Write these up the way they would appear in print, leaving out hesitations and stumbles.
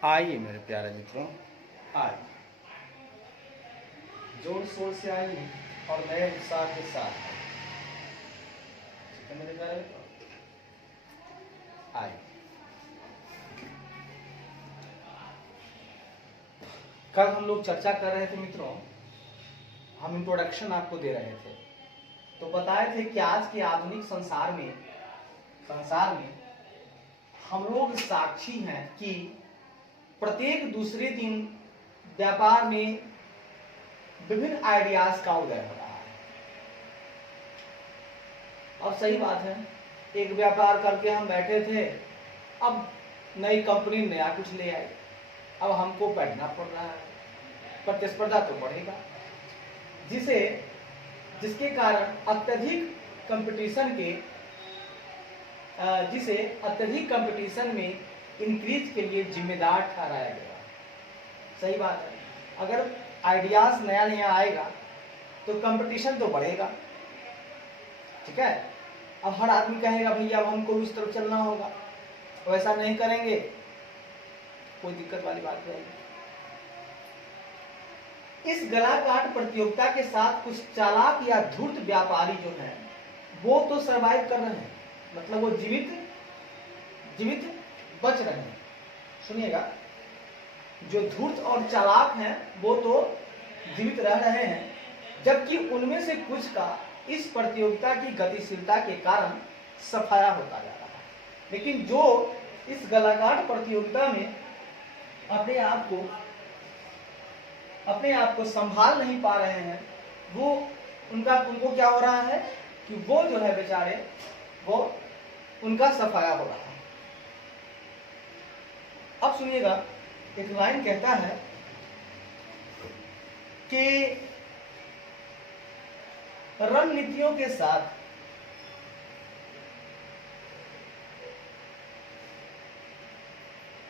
आइए मेरे प्यारे मित्रों, आइए जोर शोर से आइए और नए उत्साह के साथ ठीक है मेरे प्यारे मित्रों, आइए। कल हम लोग चर्चा कर रहे थे मित्रों, हम इंट्रोडक्शन आपको दे रहे थे, तो बताए थे कि आज के आधुनिक संसार में हम लोग साक्षी हैं कि प्रत्येक दूसरे दिन व्यापार में विभिन्न आइडियाज का उदय हो रहा है। अब सही बात है, एक व्यापार करके हम बैठे थे, अब नई कंपनी नया कुछ ले आई, अब हमको बैठना पड़ रहा है, प्रतिस्पर्धा तो बढ़ेगा, जिसके कारण अत्यधिक कंपटीशन में इंक्रीज के लिए जिम्मेदार ठहराया गया। सही बात है, अगर आइडियाज नया नया आएगा तो कंपटीशन तो बढ़ेगा, ठीक है। अब हर आदमी कहेगा भैया अब हमको उस तरफ चलना होगा, वैसा नहीं करेंगे कोई दिक्कत वाली बात नहीं। इस गला काट प्रतियोगिता के साथ कुछ चालाक या धूर्त व्यापारी जो हैं वो तो सरवाइव कर रहे हैं, मतलब वो जीवित बच रहे हैं। सुनिएगा, जो धूर्त और चालाक हैं वो तो जीवित रह रहे हैं, जबकि उनमें से कुछ का इस प्रतियोगिता की गतिशीलता के कारण सफाया होता जा रहा है। लेकिन जो इस गलाकाट प्रतियोगिता में अपने आप को संभाल नहीं पा रहे हैं, वो उनको क्या हो रहा है कि वो जो है बेचारे वो उनका सफाया हो रहा है। अब सुनिएगा, एक लाइन कहता है कि रणनीतियों के साथ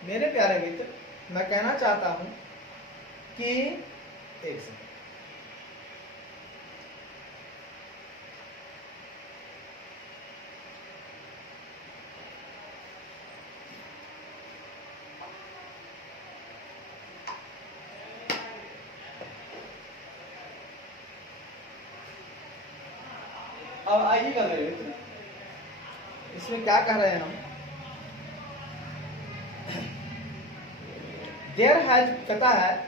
मेरे प्यारे मित्र, मैं कहना चाहता हूं कि एक सेकंड, अब आइएगा मेरे मित्र, इसमें क्या कह रहे हैं हम, देयर हैज कहता है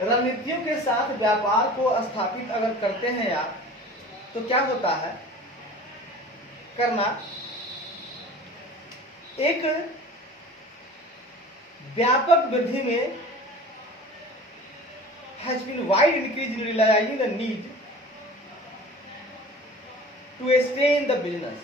रणनीतियों के साथ व्यापार को स्थापित अगर करते हैं आप तो क्या होता है करना, एक व्यापक वृद्धि में has been wide increase in realising the need to stay in the business.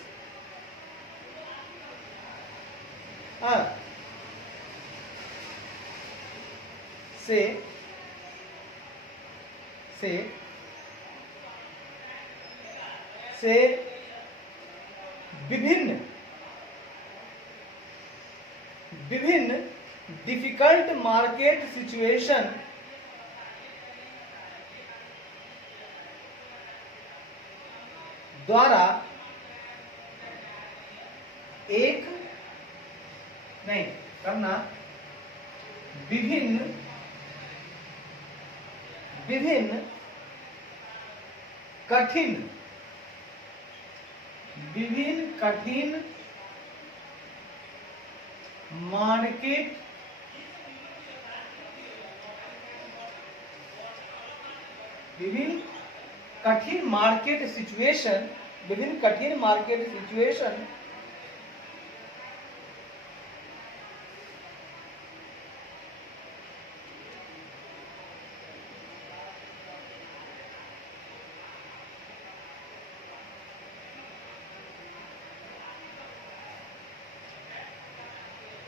से विभिन्न डिफिकल्ट मार्केट सिचुएशन द्वारा एक नहीं करना विभिन्न कठिन मार्केट विभिन्न कठिन मार्केट सिचुएशन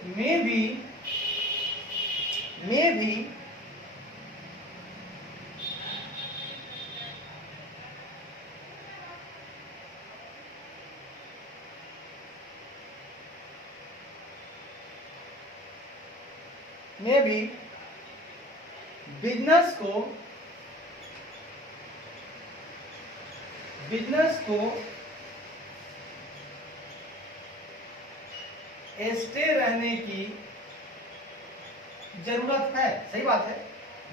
में भी बिजनेस को स्टे रहने की जरूरत है, सही बात है।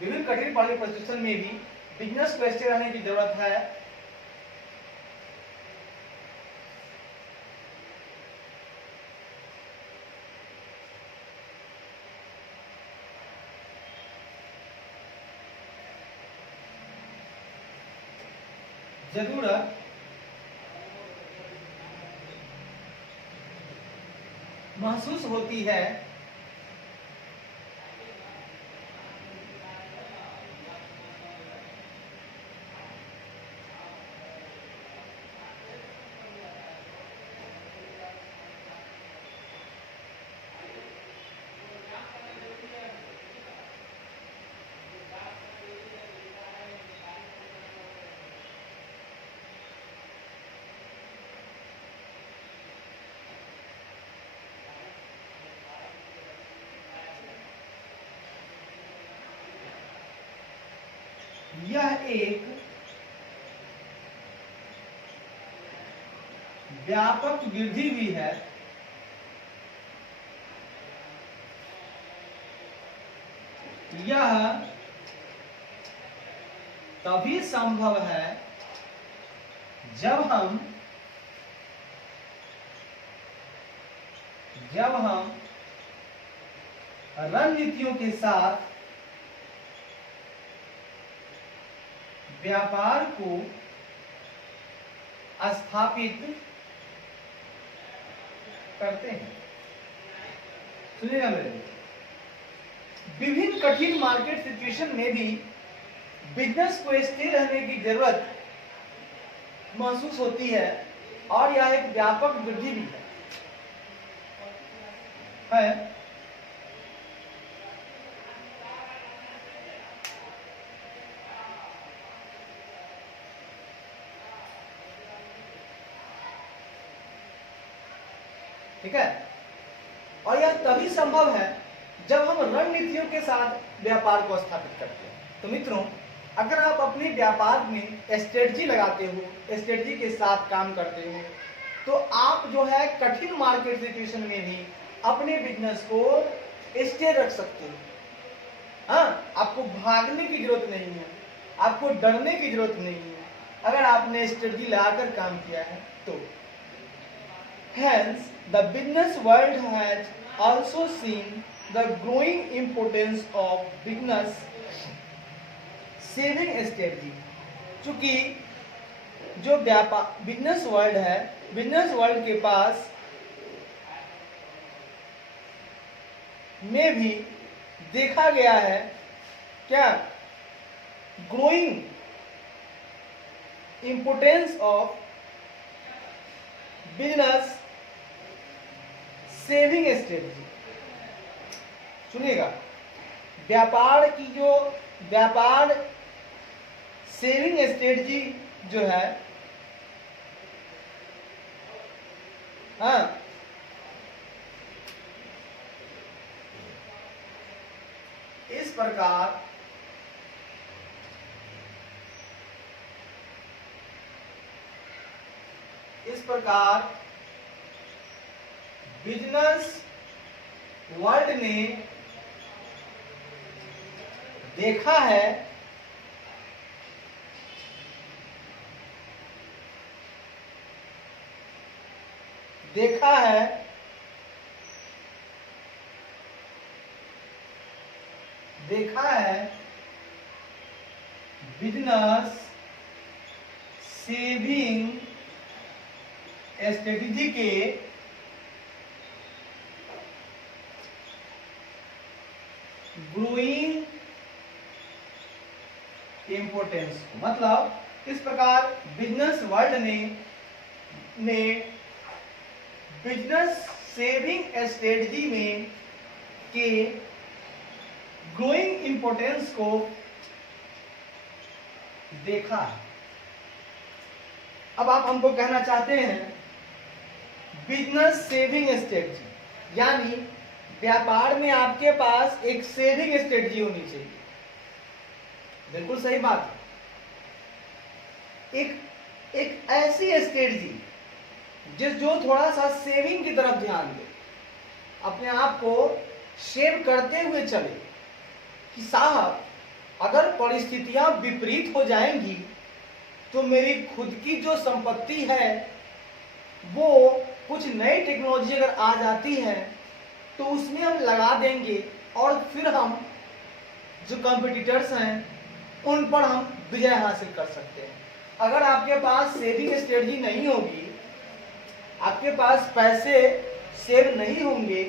विभिन्न कठिन परिस्थितियों में भी बिजनेस को स्थिर रहने की जरूरत है। जरूरत महसूस होती है यह एक व्यापक वृद्धि भी है यह तभी संभव है जब हम रणनीतियों के साथ व्यापार को स्थापित करते हैं। सुनिएगा मेरे, विभिन्न कठिन मार्केट सिचुएशन में भी बिजनेस को स्थिर रहने की जरूरत महसूस होती है और यह एक व्यापक वृद्धि भी है। ठीक है, और यह तभी संभव है जब हम रणनीतियों के साथ व्यापार को स्थापित करते हैं। तो मित्रों, अगर आप अपने व्यापार में स्ट्रेटजी लगाते हो, स्ट्रेटजी के साथ काम करते हो, तो आप जो है कठिन मार्केट सिचुएशन में भी अपने बिजनेस को स्थिर रख सकते हो। हाँ, आपको भागने की जरूरत नहीं है, आपको डरने की जरूरत नहीं है, अगर आपने स्ट्रेटजी लगाकर काम किया है तो। Hence, the business world has also seen the growing importance of business saving strategy। चूंकि जो व्यापार बिजनेस वर्ल्ड है, बिजनेस वर्ल्ड के पास में भी देखा गया है क्या, growing importance of business saving strategy. सुनिएगा, व्यापार की जो व्यापार सेविंग स्ट्रेटजी जो है, हाँ, इस प्रकार बिजनेस वर्ल्ड ने देखा है बिजनेस सेविंग स्ट्रेटजी के ग्रोइंग इंपोर्टेंस। मतलब इस प्रकार बिजनेस वर्ल्ड ने बिजनेस सेविंग स्ट्रेटजी में के ग्रोइंग इंपोर्टेंस को देखा है। अब आप हमको कहना चाहते हैं बिजनेस सेविंग स्ट्रेटजी, यानी व्यापार में आपके पास एक सेविंग स्ट्रेटजी होनी चाहिए। बिल्कुल सही बात है, एक ऐसी स्ट्रेटजी जो थोड़ा सा सेविंग की तरफ ध्यान दे, अपने आप को सेव करते हुए चले, कि साहब अगर परिस्थितियां विपरीत हो जाएंगी तो मेरी खुद की जो संपत्ति है वो कुछ नई टेक्नोलॉजी अगर आ जाती है तो उसमें हम लगा देंगे और फिर हम जो कॉम्पिटिटर्स हैं उन पर हम विजय हासिल कर सकते हैं। अगर आपके पास सेविंग स्ट्रेटजी नहीं होगी, आपके पास पैसे सेव नहीं होंगे,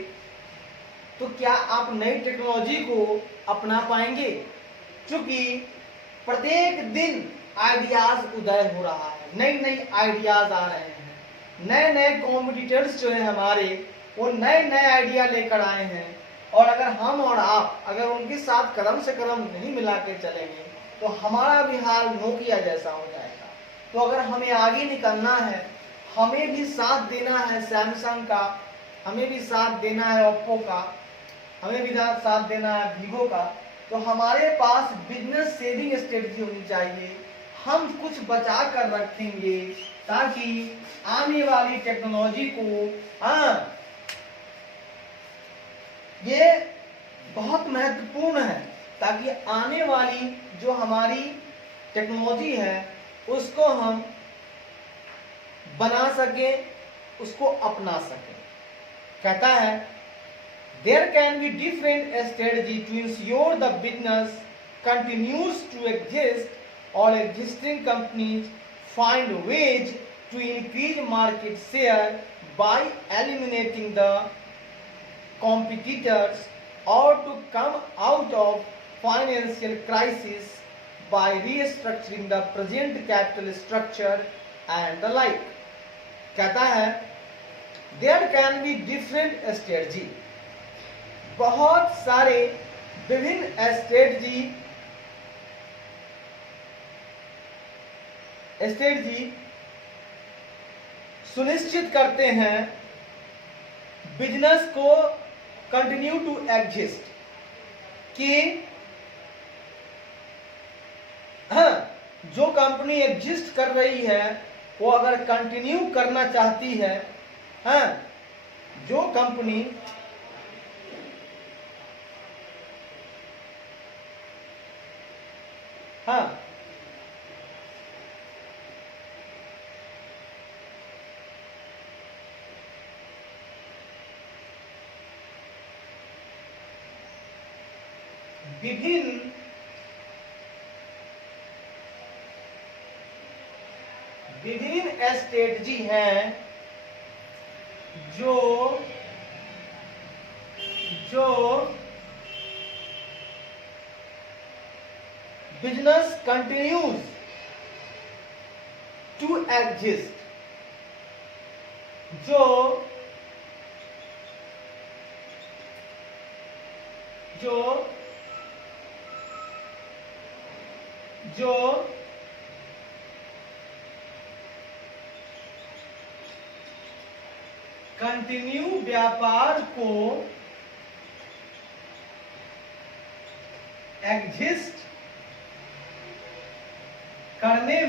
तो क्या आप नई टेक्नोलॉजी को अपना पाएंगे? क्योंकि प्रत्येक दिन आइडियाज उदय हो रहा है, नई नई आइडियाज आ रहे हैं, नए नए कॉम्पिटिटर्स जो है हमारे वो नए नए आइडिया लेकर आए हैं। और अगर हम और आप अगर उनके साथ कदम से कदम नहीं मिला के चलेंगे तो हमारा भी हाल नोकिया जैसा हो जाएगा। तो अगर हमें आगे निकलना है, हमें भी साथ देना है सैमसंग का, हमें भी साथ देना है ओप्पो का, हमें भी साथ देना है वीवो का, तो हमारे पास बिजनेस सेविंग स्ट्रेटजी होनी चाहिए। हम कुछ बचा कर रखेंगे ताकि आने वाली टेक्नोलॉजी को ये बहुत महत्वपूर्ण है, ताकि आने वाली जो हमारी टेक्नोलॉजी है उसको हम बना सकें, उसको अपना सकें। कहता है there can be different strategy to ensure the business continues to exist or existing companies find ways to increase market share by eliminating the competitors or to come out of financial crisis by restructuring the present capital structure and the like। कहता है there can be different strategy, बहुत सारे विभिन्न strategy सुनिश्चित करते हैं business को continue to exist, कि जो कंपनी एग्जिस्ट कर रही है वो अगर कंटिन्यू करना चाहती है, जो कंपनी विभिन्न स्ट्रेटजी हैं जो बिजनेस कंटिन्यूज टू एग्जिस्ट, जो कंटिन्यू व्यापार को एग्जिस्ट करने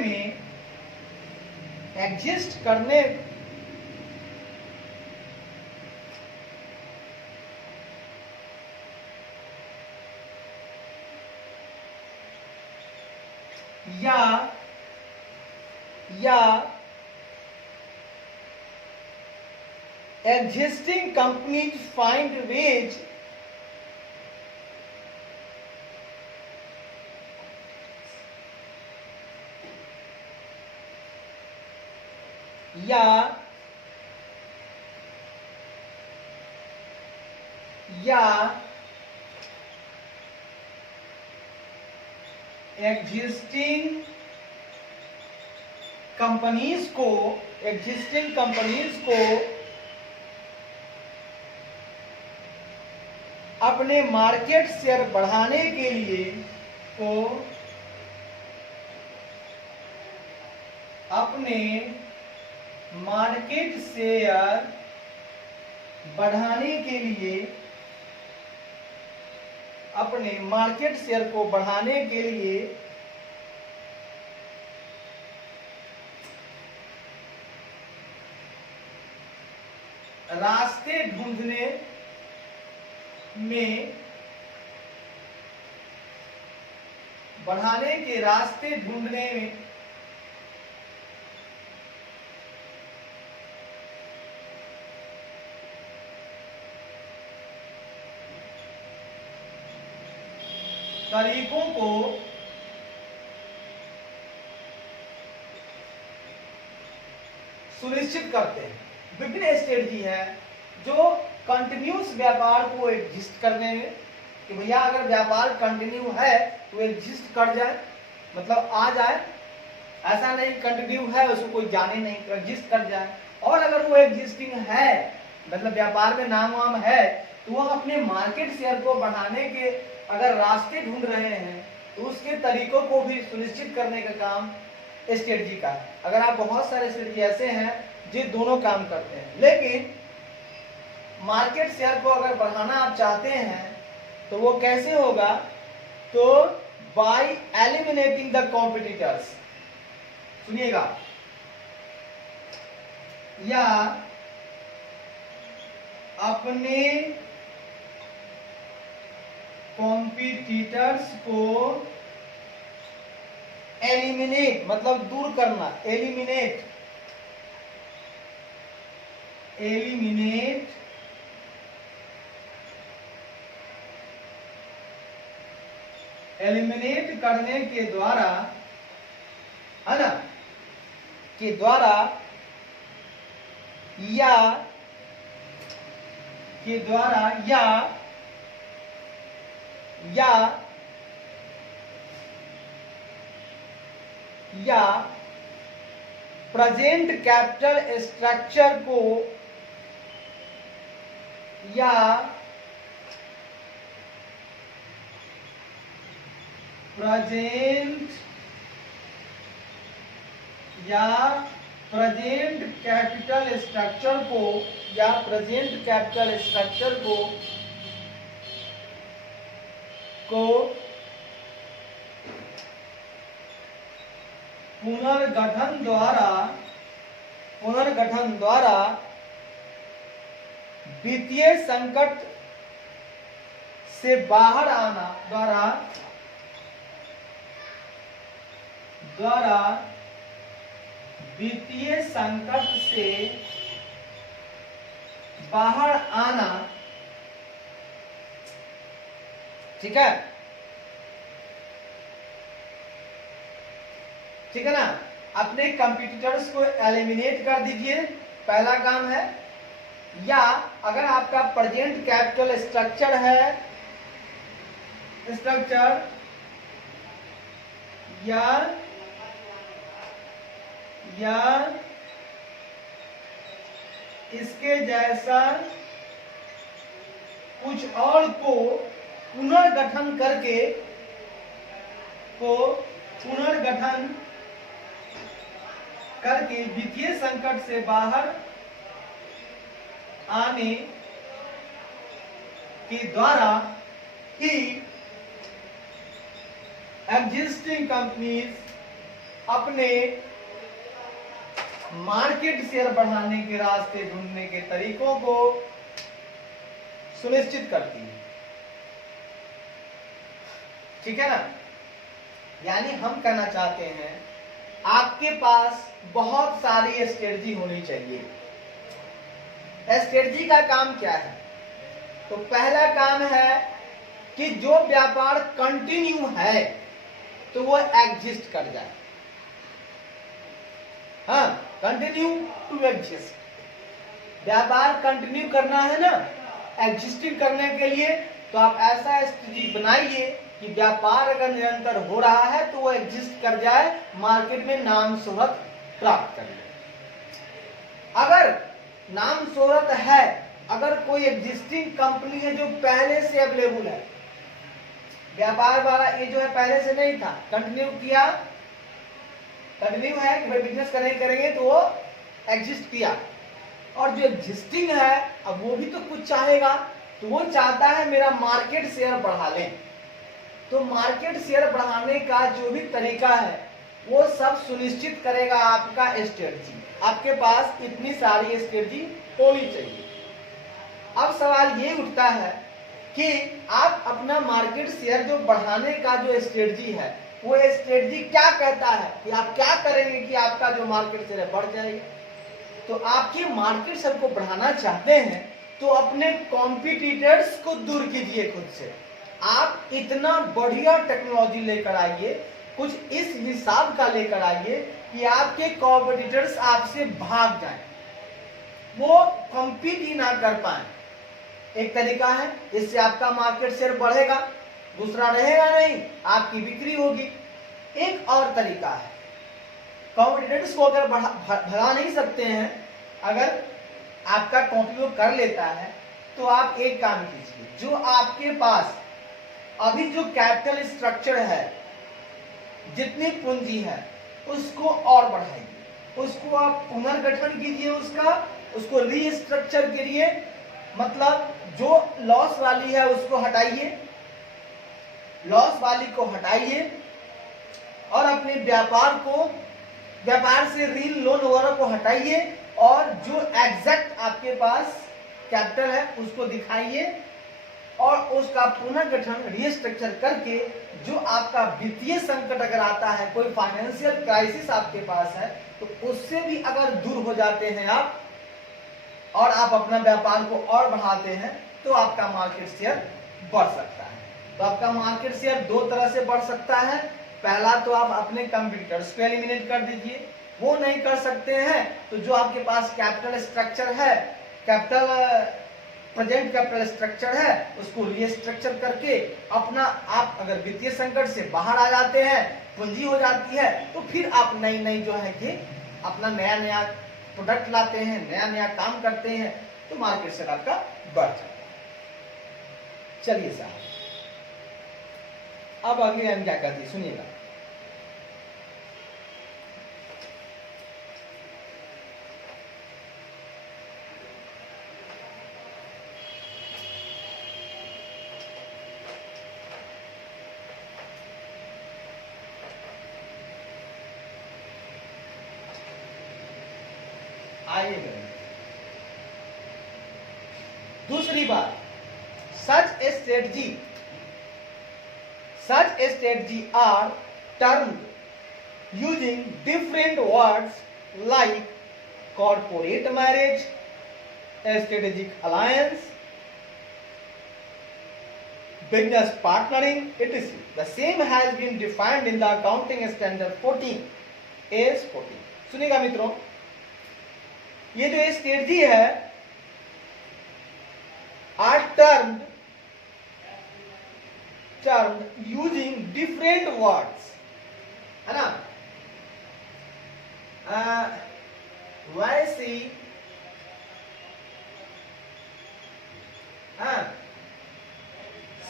या existing companies find ways या एग्जिस्टिंग कंपनीज को अपने मार्केट शेयर बढ़ाने के लिए अपने मार्केट शेयर को बढ़ाने के लिए रास्ते ढूंढने में बढ़ाने के रास्ते ढूंढने में तरीकों को सुनिश्चित करते हैं। विभिन्न स्ट्रेटजी है जो कंटिन्यूस व्यापार को एग्जिस्ट करने में, कि भैया अगर व्यापार कंटिन्यू है तो एग्जिस्ट कर जाए, मतलब आ जाए, ऐसा नहीं कंटिन्यू है उसको कोई जाने नहीं, तो एग्जिस्ट कर जाए। और अगर वो एग्जिस्टिंग है, मतलब व्यापार में नाम वाम है, तो वह अपने मार्केट शेयर को बढ़ाने के अगर रास्ते ढूंढ रहे हैं तो उसके तरीकों को भी सुनिश्चित करने का काम स्ट्रेटजी का है। अगर आप बहुत सारे स्ट्रेटजी ऐसे हैं जो दोनों काम करते हैं, लेकिन मार्केट शेयर को अगर बढ़ाना आप चाहते हैं तो वो कैसे होगा, तो बाय एलिमिनेटिंग द कॉम्पिटिटर्स, सुनिएगा, या अपने कॉम्पिटिटर्स को एलिमिनेट, मतलब दूर करना, एलिमिनेट करने के द्वारा, है ना, के द्वारा या प्रेजेंट कैपिटल स्ट्रक्चर को, या प्रेजेंट कैपिटल स्ट्रक्चर को पुनर्गठन द्वारा वित्तीय संकट से बाहर आना, वित्तीय संकट से बाहर आना, ठीक है, ठीक है ना। अपने कंपटीटर्स को एलिमिनेट कर दीजिए, पहला काम है। या अगर आपका प्रेजेंट कैपिटल स्ट्रक्चर है, या इसके जैसा कुछ और को पुनर्गठन करके वित्तीय संकट से बाहर आने के द्वारा ही एग्जिस्टिंग कंपनीज अपने मार्केट शेयर बढ़ाने के रास्ते ढूंढने के तरीकों को सुनिश्चित करती है, ठीक है ना। यानी हम कहना चाहते हैं आपके पास बहुत सारी स्ट्रेटजी होनी चाहिए। स्ट्रेटजी का काम क्या है, तो पहला काम है कि जो व्यापार कंटिन्यू है तो वो एग्जिस्ट कर जाए, हाँ, कंटिन्यू टू एग्जिस्ट। व्यापार कंटिन्यू करना है ना, एग्जिस्टिंग करने के लिए, तो आप ऐसा स्ट्रेटजी बनाइए कि व्यापार अगर निरंतर हो रहा है तो वो एग्जिस्ट कर जाए, मार्केट में नाम शोहरत प्राप्त कर ले। अगर नाम शोहरत है, अगर कोई एग्जिस्टिंग कंपनी है जो पहले से अवेलेबल है, व्यापार वाला ये जो है पहले से नहीं था, कंटिन्यू किया, कंटिन्यू है कि भाई बिजनेस करेंगे तो वो एग्जिस्ट किया, और जो एग्जिस्टिंग है अब वो भी तो कुछ चाहेगा, तो वो चाहता है मेरा मार्केट शेयर बढ़ा लें। तो मार्केट शेयर बढ़ाने का जो भी तरीका है वो सब सुनिश्चित करेगा आपका स्ट्रेटजी। आपके पास इतनी सारी स्ट्रेटजी होनी चाहिए। अब सवाल ये उठता है कि आप अपना मार्केट शेयर जो बढ़ाने का जो स्ट्रेटजी है वो स्ट्रेटजी क्या कहता है कि आप क्या करेंगे कि आपका जो मार्केट शेयर है बढ़ जाएगा। तो आपके मार्केट शेयर को बढ़ाना चाहते हैं तो अपने कॉम्पिटिटर्स को दूर कीजिए खुद से। आप इतना बढ़िया टेक्नोलॉजी लेकर आइए, कुछ इस हिसाब का लेकर आइए कि आपके कॉम्पिटिटर्स आपसे भाग जाएं, वो कॉम्पीट ही ना कर पाए। एक तरीका है, इससे आपका मार्केट शेयर बढ़ेगा, दूसरा रहेगा नहीं, आपकी बिक्री होगी। एक और तरीका है, कॉम्पिटिटर्स को अगर भगा नहीं सकते हैं, अगर आपका कॉपी वो कर लेता है तो आप एक काम कीजिए, जो आपके पास अभी जो कैपिटल स्ट्रक्चर है, जितनी पूंजी है उसको और बढ़ाइए, उसको आप पुनर्गठन कीजिए, उसको रीस्ट्रक्चर करिए, मतलब जो लॉस वाली है उसको हटाइए, लॉस वाली को हटाइए और अपने व्यापार से ऋण लोन वगैरह को हटाइए और जो एग्जैक्ट आपके पास कैपिटल है उसको दिखाइए और उसका पुनर्गठन रीस्ट्रक्चर करके जो आपका वित्तीय संकट अगर आता है, कोई फाइनेंशियल क्राइसिस आपके पास है, तो उससे भी अगर दूर हो जाते हैं आप और आप अपना व्यापार को और बढ़ाते हैं तो आपका मार्केट शेयर बढ़ सकता है। तो आपका मार्केट शेयर दो तरह से बढ़ सकता है। पहला तो आप अपने कंपटीटर्स को एलिमिनेट कर दीजिए, वो नहीं कर सकते हैं तो जो आपके पास कैपिटल स्ट्रक्चर है, प्रेजेंट कैपिटल स्ट्रक्चर है, उसको रीस्ट्रक्चर करके अपना, आप अगर वित्तीय संकट से बाहर आ जाते हैं, पूंजी हो जाती है, तो फिर आप नई जो है कि अपना नया प्रोडक्ट लाते हैं, नया काम करते हैं, तो मार्केट शेयर आपका बढ़ जाता है। चलिए साहब, अब अगली लाइन क्या कहती है सुनिएगा। आइए दूसरी बात, such strategy are termed using different words like corporate marriage, strategic alliance, business partnering, etc. The same has been defined in the accounting standard 14 as 14. सुनिएगा मित्रों, ये जो स्ट्रेटजी है are termed using different words, है ना। वैसी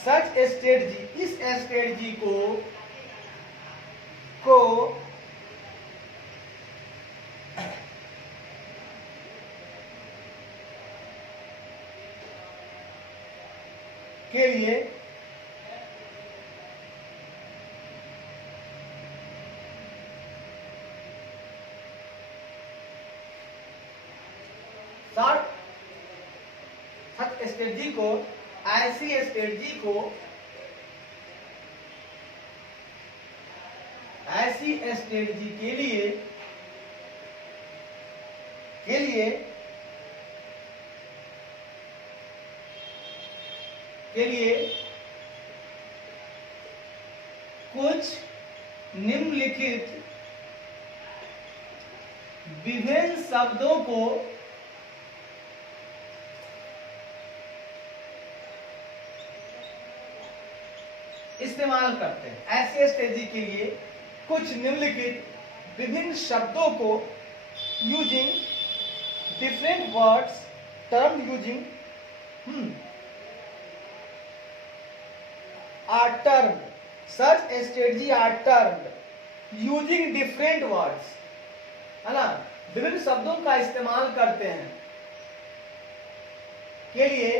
सच strategy, इस strategy को के लिए स्ट्रेटजी को, ऐसी स्ट्रेटजी को, ऐसी स्ट्रेटजी के लिए कुछ निम्नलिखित विभिन्न शब्दों को इस्तेमाल करते हैं। ऐसी स्ट्रेटजी के लिए कुछ निम्नलिखित विभिन्न शब्दों को using different words, term using are termed, such strategy are termed using different words, है ना, विभिन्न शब्दों का इस्तेमाल करते हैं के लिए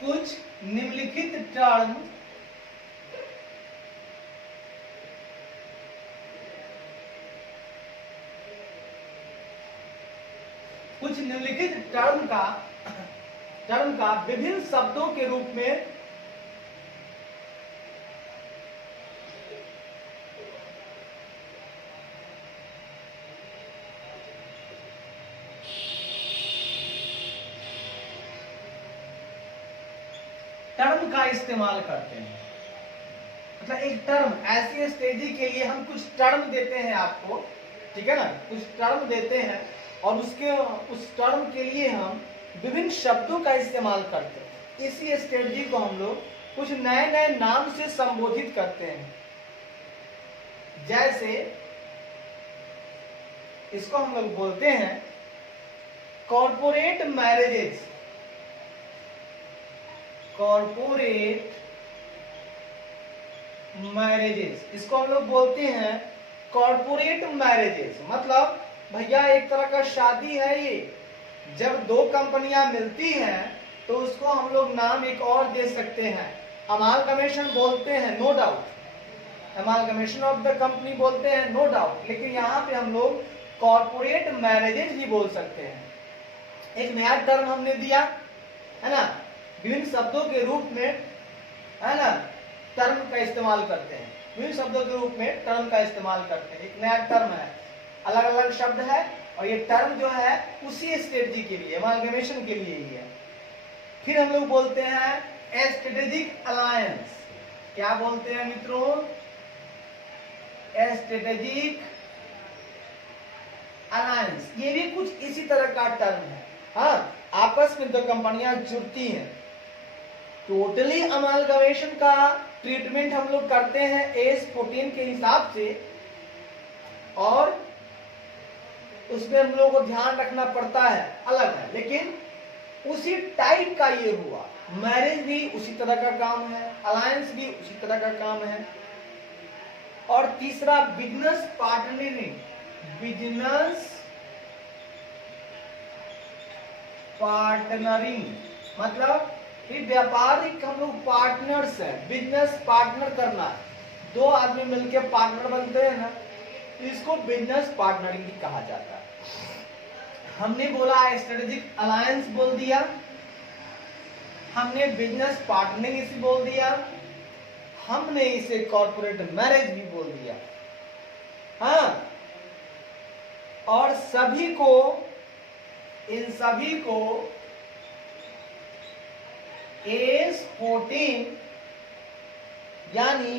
कुछ निम्नलिखित टर्म कुछ निम्नलिखित टर्म का विभिन्न शब्दों के रूप में टर्म का इस्तेमाल करते हैं। मतलब एक टर्म, ऐसी स्ट्रेटजी के लिए हम कुछ टर्म देते हैं आपको, ठीक है ना, कुछ टर्म देते हैं और उस टर्म के लिए हम विभिन्न शब्दों का इस्तेमाल करते हैं। इसी स्ट्रेटजी को हम लोग कुछ नए नए नाम से संबोधित करते हैं। जैसे इसको हम लोग बोलते हैं कॉर्पोरेट मैरिजेस। कॉर्पोरेट मैरिजेस, इसको हम लोग बोलते हैं कॉर्पोरेट मैरिजेस। मतलब भैया एक तरह का शादी है ये। जब दो कंपनियां मिलती हैं तो उसको हम लोग नाम एक और दे सकते हैं, अमालगमेशन बोलते हैं, no doubt, amalgamation of the company बोलते हैं, नो डाउट। लेकिन यहाँ पे हम लोग कॉर्पोरेट मैरिजेस भी बोल सकते हैं। एक नया टर्म हमने दिया है ना, विभिन्न शब्दों के रूप में, है ना, टर्म का इस्तेमाल करते हैं। विभिन्न शब्दों के रूप में टर्म का इस्तेमाल करते हैं। एक नया टर्म है, अलग अलग शब्द है और ये टर्म जो है उसी स्ट्रेटजी के लिए, अमालगमेशन के लिए ही है। फिर हम लोग बोलते हैं स्ट्रेटेजिक अलायंस। क्या बोलते हैं मित्रों? Strategic alliance. ये भी कुछ इसी तरह का टर्म है। हाँ, आपस में दो कंपनियां जुड़ती हैं। टोटली अमालगमेशन का ट्रीटमेंट हम लोग करते हैं एस 14 के हिसाब से, और उसमें हम लोगों को ध्यान रखना पड़ता है, अलग है, लेकिन उसी टाइप का ये हुआ। मैरिज भी उसी तरह का काम है, अलायंस भी उसी तरह का काम है। और तीसरा बिजनेस पार्टनरिंग। बिजनेस पार्टनरिंग मतलब ये व्यापारिक हम लोग पार्टनर्स हैं, बिजनेस पार्टनर करना। दो आदमी मिलकर पार्टनर बनते हैं ना, इसको बिजनेस पार्टनरिंग भी कहा जाता है। हमने बोला स्ट्रेटेजिक अलायंस बोल दिया, हमने बिजनेस पार्टनरिंग इसे बोल दिया, हमने इसे कॉर्पोरेट मैरिज भी बोल दिया। हाँ, और सभी को, इन सभी को एस 14 यानी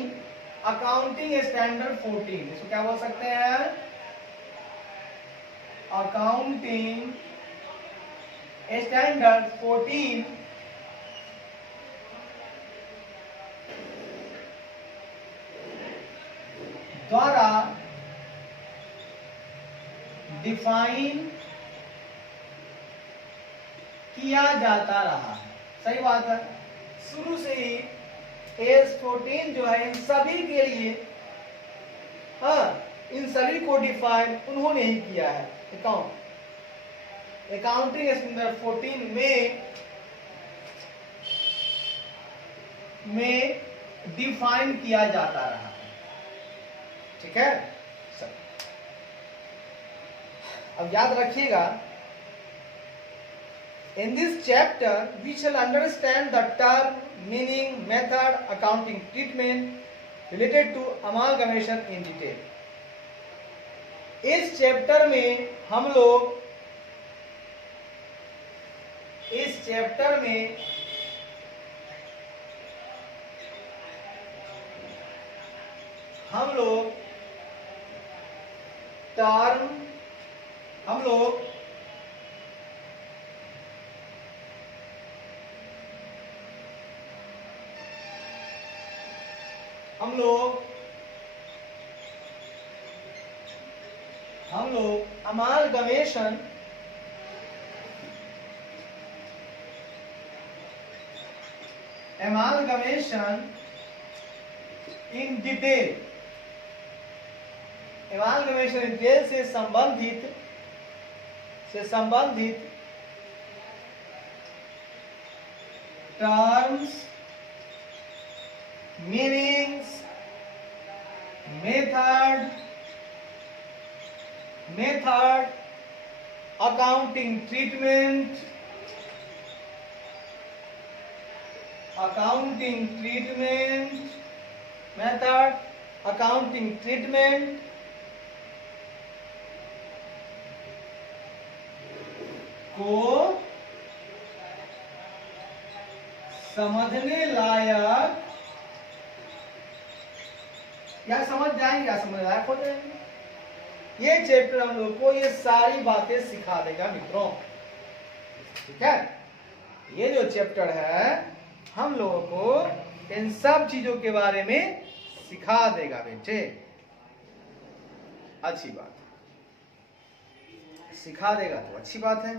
अकाउंटिंग स्टैंडर्ड 14, इसको क्या बोल सकते हैं? अकाउंटिंग स्टैंडर्ड 14 द्वारा डिफाइन किया जाता रहा है। सही बात है, शुरू से ही एस 14 जो है इन सभी के लिए, हाँ, इन सभी को डिफाइन उन्होंने ही किया है। अकाउंटिंग स्टैंडर्ड 14 में डिफाइन किया जाता रहा है। ठीक है, अब याद रखिएगा, in this chapter we shall understand the term, meaning, method, accounting treatment related to amalgamation in detail. इस चैप्टर में हम लोग टर्म, हम लोग amalgamation in detail, amalgamation in detail से संबंधित terms, meanings, method accounting treatment, accounting treatment method, accounting treatment को समझने लायक या समझ जाएंगे या समझ लायक हो जाएंगे। ये चैप्टर हम लोग को ये सारी बातें सिखा देगा मित्रों, ठीक है। ये जो चैप्टर है हम लोगों को इन सब चीजों के बारे में सिखा देगा बेटे। अच्छी बात, सिखा देगा तो अच्छी बात है।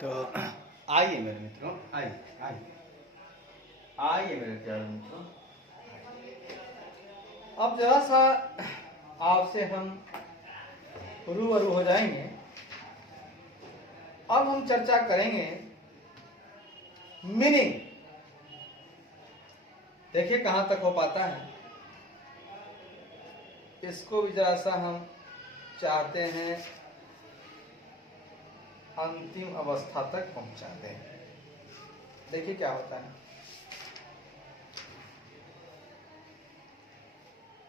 तो आइए मेरे मित्रों, आइए आइए आइए मेरे प्यारे मित्रों, अब जरा सा आपसे हम रूबरू हो जाएंगे। अब हम चर्चा करेंगे मीनिंग। देखिए कहां तक हो पाता है, इसको भी जरा सा हम चाहते हैं अंतिम अवस्था तक पहुंचा दें। देखिए क्या होता है,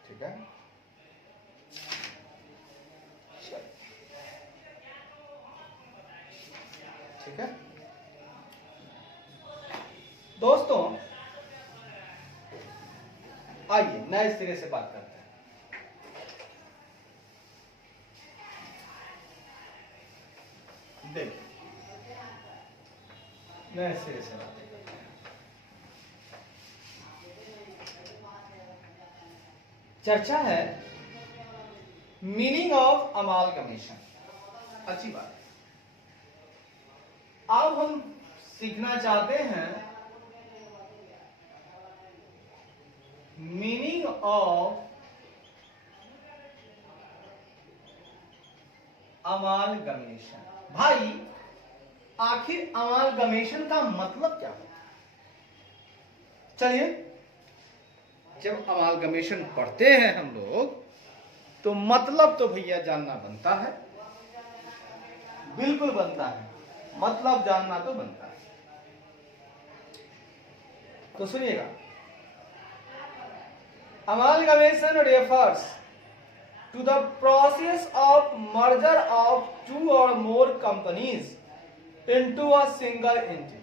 ठीक है। ठीक है दोस्तों, आइए नए सिरे से बात करते हैं। देखिए नए सिरे से बात करते हैं। चर्चा है मीनिंग ऑफ अमालगमेशन। अच्छी बात है। अब हम सीखना चाहते हैं मीनिंग ऑफ अमालगमेशन। भाई आखिर अमालगमेशन का मतलब क्या है? चलिए, जब अमालगमेशन पढ़ते हैं हम लोग तो मतलब तो भैया जानना बनता है, बिल्कुल बनता है, मतलब जानना तो बनता है। तो सुनिएगा, amalgamation refers to the process of merger of two or more companies into a single entity.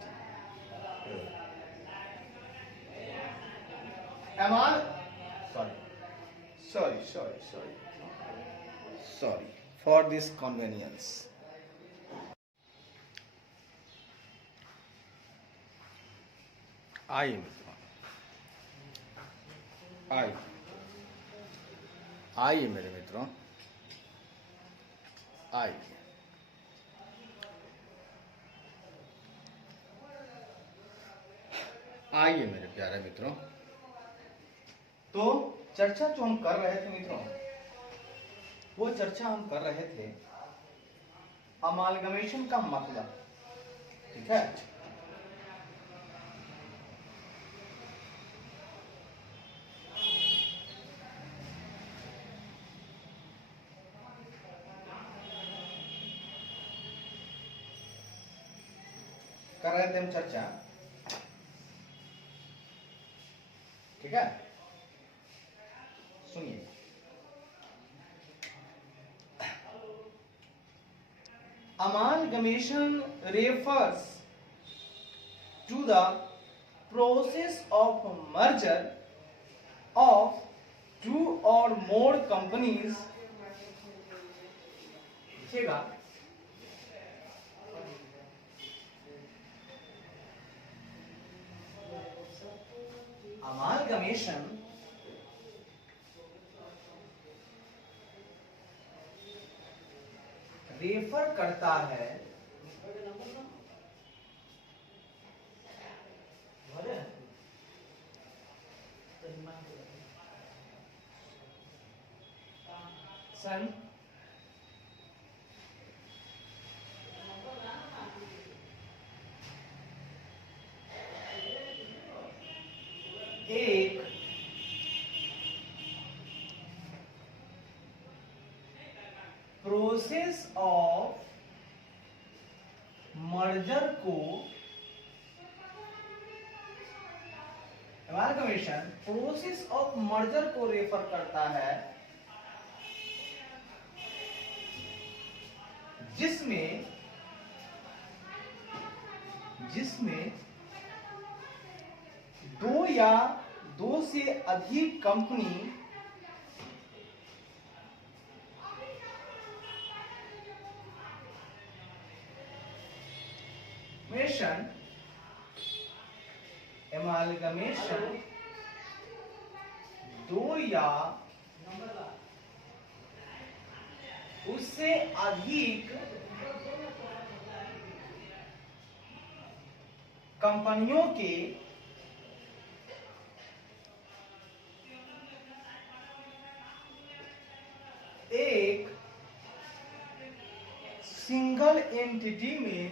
Sorry for this convenience. आइए मित्रों, आइए मेरे मित्रों, आइए। आइए मेरे प्यारे मित्रों, तो चर्चा जो हम कर रहे थे मित्रों, वो चर्चा हम कर रहे थे अमालगमेशन का मतलब। ठीक है। कर रहे थे हम चर्चा, ठीक है। सुनिए, amalgamation refers to the process of merger of two or more companies, लिखिएगा, amalgamation रेफर करता है सन एक प्रोसेस ऑफ मर्जर को, एमालगमेशन प्रोसेस ऑफ मर्जर को रेफर करता है जिसमें दो या दो से अधिक कंपनी एमालगमेशन दो या उससे अधिक कंपनियों के एक सिंगल एंटिटी में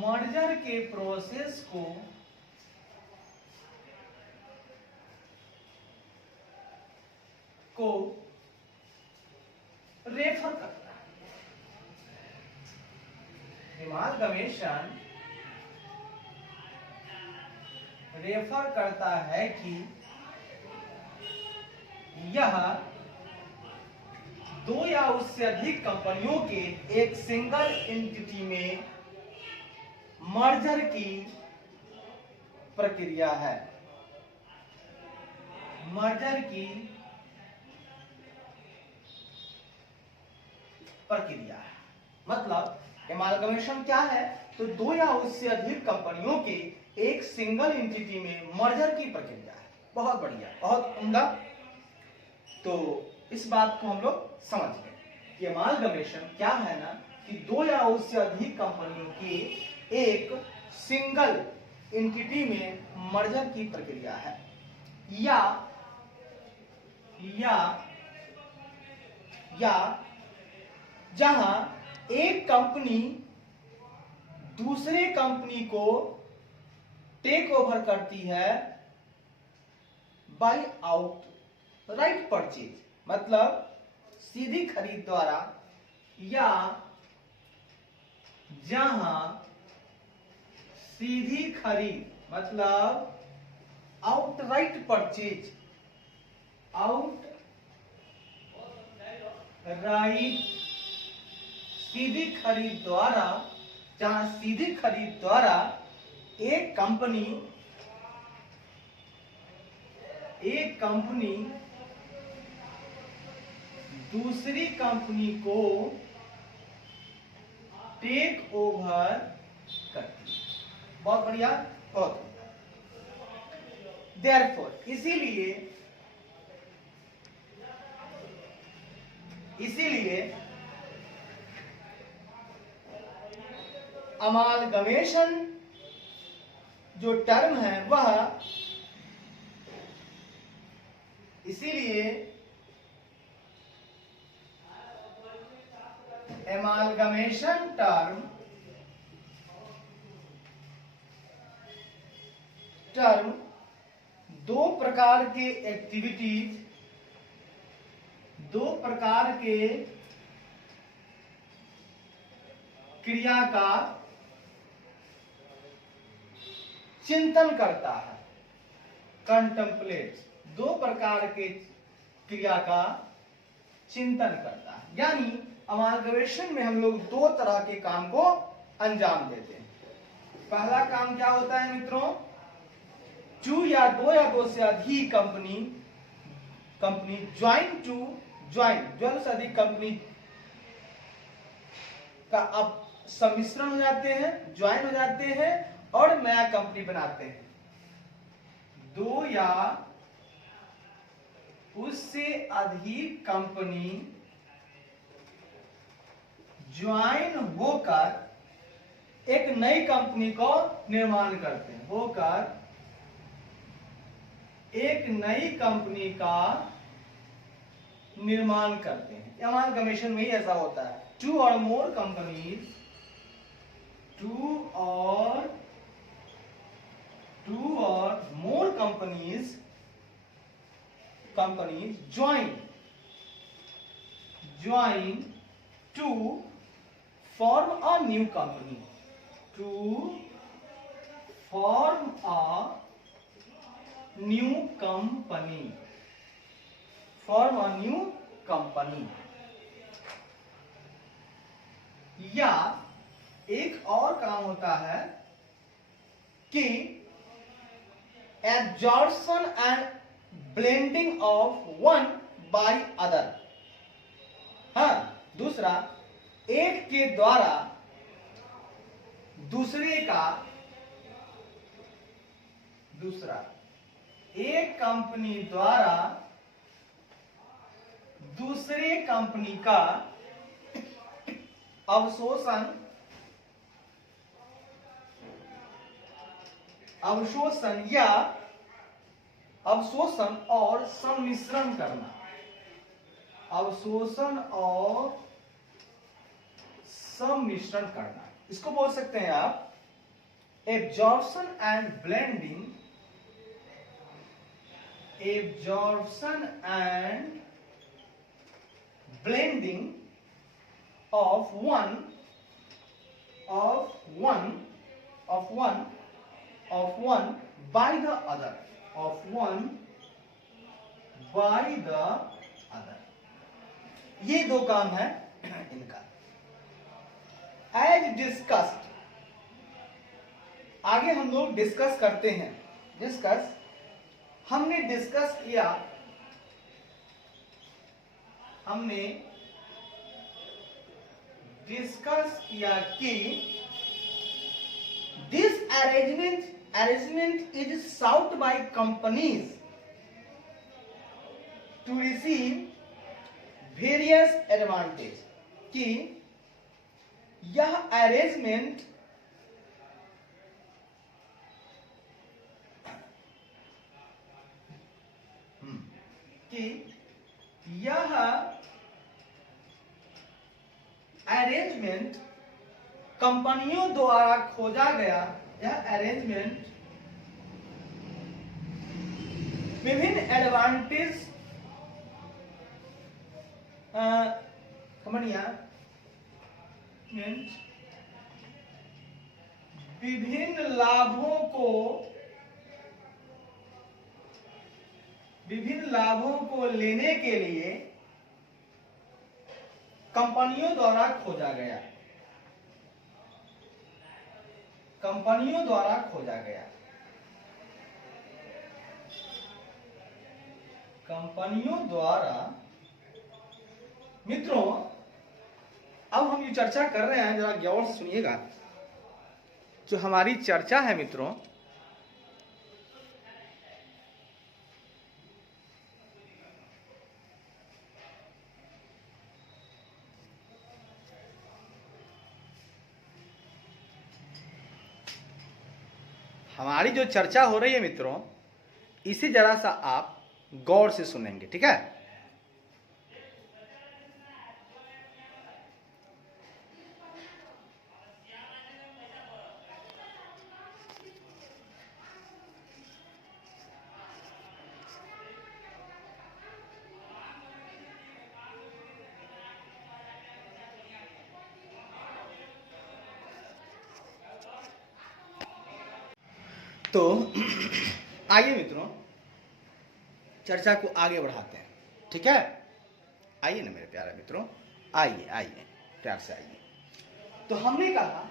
मर्जर के प्रोसेस को रेफर करता है। एमालगमेशन रेफर करता है कि यह दो या उससे अधिक कंपनियों के एक सिंगल एंटिटी में मर्जर की प्रक्रिया है। मर्जर की प्रक्रिया है मतलब एमालगमेशन क्या है, तो दो या उससे अधिक कंपनियों के एक सिंगल एंटिटी में मर्जर की प्रक्रिया है। बहुत बढ़िया, बहुत उम्दा। तो इस बात को हम लोग समझ गए कि एमालगमेशन क्या है ना, कि दो या उससे अधिक कंपनियों की एक सिंगल एंटिटी में मर्जर की प्रक्रिया है, या जहां एक कंपनी दूसरे कंपनी को टेक ओवर करती है बाय आउटराइट परचेज, मतलब सीधी खरीद द्वारा, या जहां सीधी खरीद मतलब आउटराइट परचेज, आउटराइट सीधी खरीद द्वारा, जहां सीधी खरीद द्वारा एक कंपनी दूसरी कंपनी को टेक ओवर करती है। बहुत बढ़िया, बहुत देयरफॉर इसीलिए अमालगमेशन जो टर्म है वह इसीलिए एमालगमेशन टर्म दो प्रकार के एक्टिविटीज, दो प्रकार के क्रिया का चिंतन करता है। कंटेम्पलेट्स, दो प्रकार के क्रिया का चिंतन करता है। यानी अमालगमेशन में हम लोग दो तरह के काम को अंजाम देते हैं। पहला काम क्या होता है मित्रों, टू या दो से अधिक कंपनी ज्वाइन दो से अधिक कंपनी का अब सम्मिश्रण हो जाते हैं, ज्वाइन हो जाते हैं और नया कंपनी बनाते हैं। दो या उससे अधिक कंपनी ज्वाइन होकर एक नई कंपनी को निर्माण करते हैं, होकर एक नई कंपनी का निर्माण करते हैं। अमालगमेशन में ही ऐसा होता है। टू और मोर companies join to form a new company, form a new company। या एक और काम होता है कि absorption and blending of one by other। हाँ, दूसरा एक के द्वारा एक कंपनी द्वारा दूसरे कंपनी का अवशोषण और सम्मिश्रण करना, इसको बोल सकते हैं आप absorption and blending of one by the other, ये दो काम है इनका। एज डिस्कस्ड, आगे हम लोग डिस्कस करते हैं। हमने डिस्कस किया कि this arrangement is sought by companies to receive various advantage, कि यह अरेंजमेंट कंपनियों द्वारा खोजा गया, यह अरेंजमेंट विभिन्न एडवांटेज विभिन्न लाभों को लेने के लिए कंपनियों द्वारा खोजा गया। मित्रों, अब हम ये चर्चा कर रहे हैं, जरा गौर से सुनिएगा। जो हमारी चर्चा है मित्रों, हमारी जो चर्चा हो रही है मित्रों, इसे जरा सा आप गौर से सुनेंगे, ठीक है। तो आइए मित्रों, चर्चा को आगे बढ़ाते हैं, ठीक है। आइए ना मेरे प्यारे मित्रों, आइए आइए, प्यार से आइए। तो हमने कहा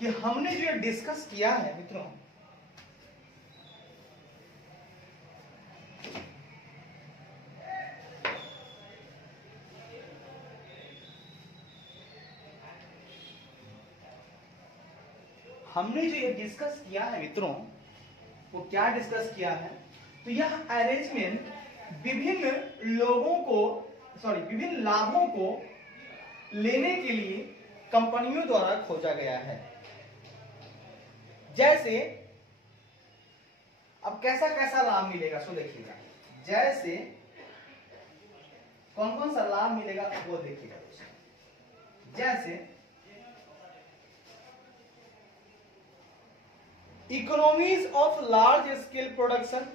कि हमने जो ये डिस्कस किया है मित्रों, हमने जो ये डिस्कस किया है मित्रों, वो क्या डिस्कस किया है? तो यह अरेंजमेंट विभिन्न लोगों को, विभिन्न लाभों को लेने के लिए कंपनियों द्वारा खोजा गया है। जैसे अब कैसा कैसा लाभ मिलेगा, सो देखिएगा। जैसे कौन कौन सा लाभ मिलेगा वो देखिएगा दोस्तों। जैसे economies of large scale production,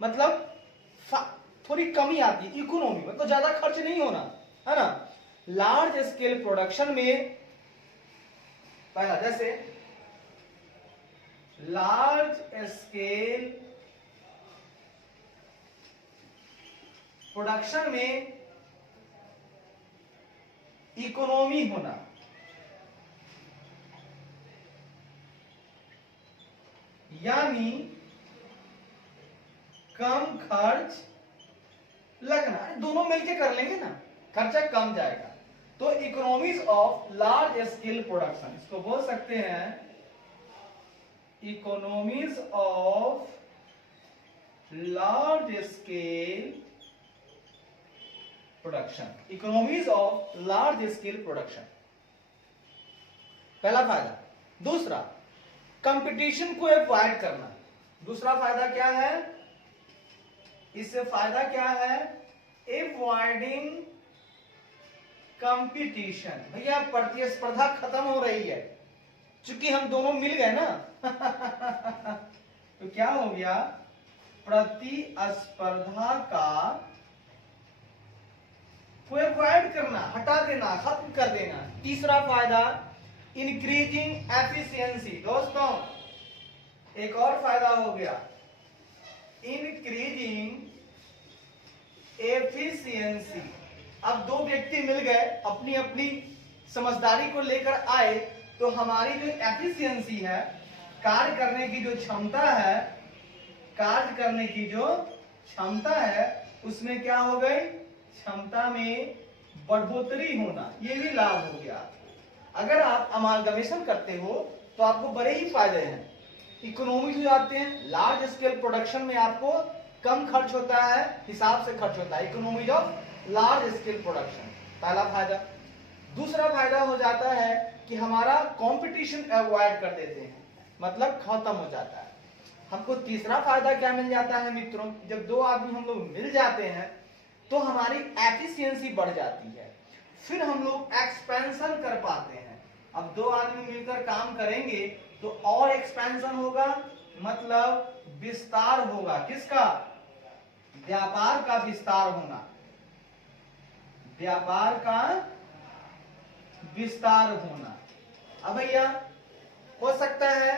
मतलब थोड़ी कमी आती है, इकोनॉमी मतलब ज्यादा खर्च नहीं होना, है ना। लार्ज स्केल प्रोडक्शन में पहला, जैसे लार्ज स्केल प्रोडक्शन में इकोनॉमी होना, यानी कम खर्च लगना। दोनों मिलके कर लेंगे ना, खर्चा कम जाएगा। तो economies of large scale production, इसको बोल सकते हैं economies of large scale production, economies of large scale production, पहला फायदा। दूसरा, कंपटीशन को अवॉइड करना। दूसरा फायदा क्या है? इससे फायदा क्या है? Avoiding competition. भैया प्रतिस्पर्धा खत्म हो रही है, चूंकि हम दोनों मिल गए ना तो क्या हो गया? प्रतिस्पर्धा का को अवॉइड करना, हटा देना, खत्म कर देना। तीसरा फायदा, इंक्रीजिंग एफिशिएंसी। दोस्तों एक और फायदा हो गया, इंक्रीजिंग एफिशिएंसी। अब दो व्यक्ति मिल गए, अपनी अपनी समझदारी को लेकर आए, तो हमारी जो एफिशिएंसी है, कार्य करने की जो क्षमता है, कार्य करने की जो क्षमता है, उसमें क्या हो गई? क्षमता में बढ़ोतरी होना। ये भी लाभ हो गया। अगर आप अमालगमेशन करते हो तो आपको बड़े ही फायदे हैं। इकोनॉमी हो जाते हैं, लार्ज स्केल प्रोडक्शन में आपको कम खर्च होता है, हिसाब से खर्च होता है। Economy of large scale production, पहला फायदा। दूसरा फायदा हो जाता है कि हमारा कंपटीशन अवॉइड कर देते हैं, मतलब खत्म हो जाता है। हमको तीसरा फायदा क्या मिल जाता है मित्रों? जब दो आदमी हम लोग मिल जाते हैं तो हमारी एफिशिएंसी बढ़ जाती है, फिर हम लोग एक्सपेंशन कर पाते हैं। अब दो आदमी मिलकर काम करेंगे तो और एक्सपेंशन होगा, मतलब विस्तार होगा। किसका? व्यापार का विस्तार होना, व्यापार का विस्तार होना। अब भैया हो सकता है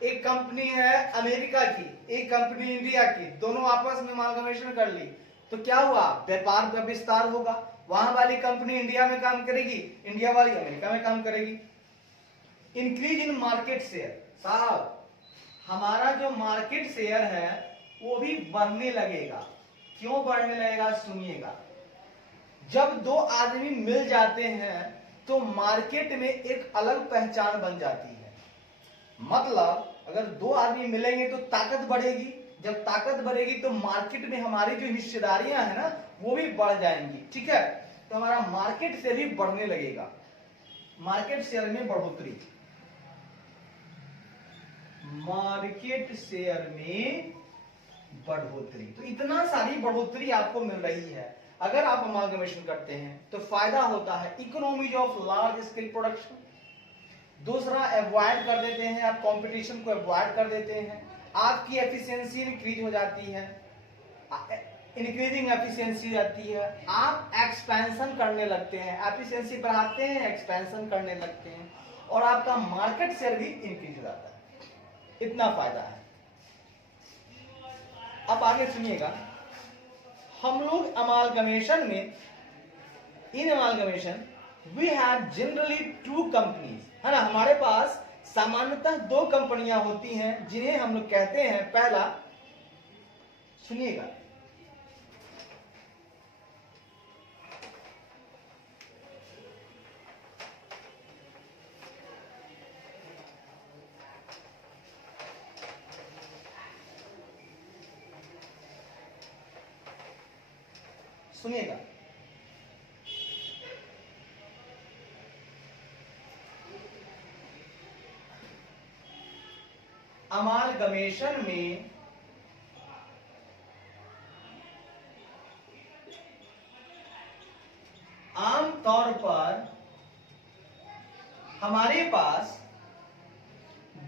एक कंपनी है अमेरिका की, एक कंपनी इंडिया की, दोनों आपस में अमालगमेशन कर ली, तो क्या हुआ? व्यापार का विस्तार होगा। वहां वाली कंपनी इंडिया में काम करेगी, इंडिया वाली अमेरिका में काम करेगी। Increase in market share. साहब हमारा जो मार्केट शेयर है वो भी बढ़ने लगेगा। क्यों बढ़ने लगेगा? सुनिएगा। जब दो आदमी मिल जाते हैं तो मार्केट में एक अलग पहचान बन जाती है। मतलब अगर दो आदमी मिलेंगे तो ताकत बढ़ेगी, जब ताकत बढ़ेगी तो मार्केट में हमारी जो हिस्सेदारियां है ना, वो भी बढ़ जाएंगी। ठीक है, तो हमारा मार्केट शेयर भी बढ़ने लगेगा। मार्केट शेयर में बढ़ोतरी, मार्केट शेयर में बढ़ोतरी। तो इतना सारी बढ़ोतरी आपको मिल रही है अगर आप अमालगमेशन करते हैं। तो फायदा होता है economies of large scale production. दूसरा, अवॉइड कर देते हैं आप, कंपटीशन को अवॉइड कर देते हैं, आपकी एफिशिएंसी इंक्रीज हो जाती है, इंक्रीजिंग एफिशिएंसी रहती है, आप एक्सपेंशन करने लगते हैं, एफिशिएंसी बढ़ाते हैं, एक्सपेंशन करने लगते हैं, और आपका मार्केट शेयर भी इंक्रीज हो जाता है। इतना फायदा है। अब आगे सुनिएगा, हम लोग अमालगमेशन में, in amalgamation we have generally two companies, है ना, हमारे पास सामान्यतः दो कंपनियां होती हैं जिन्हें हम लोग कहते हैं, पहला सुनिएगा, सुनिएगा, अमालगमेशन में आमतौर पर हमारे पास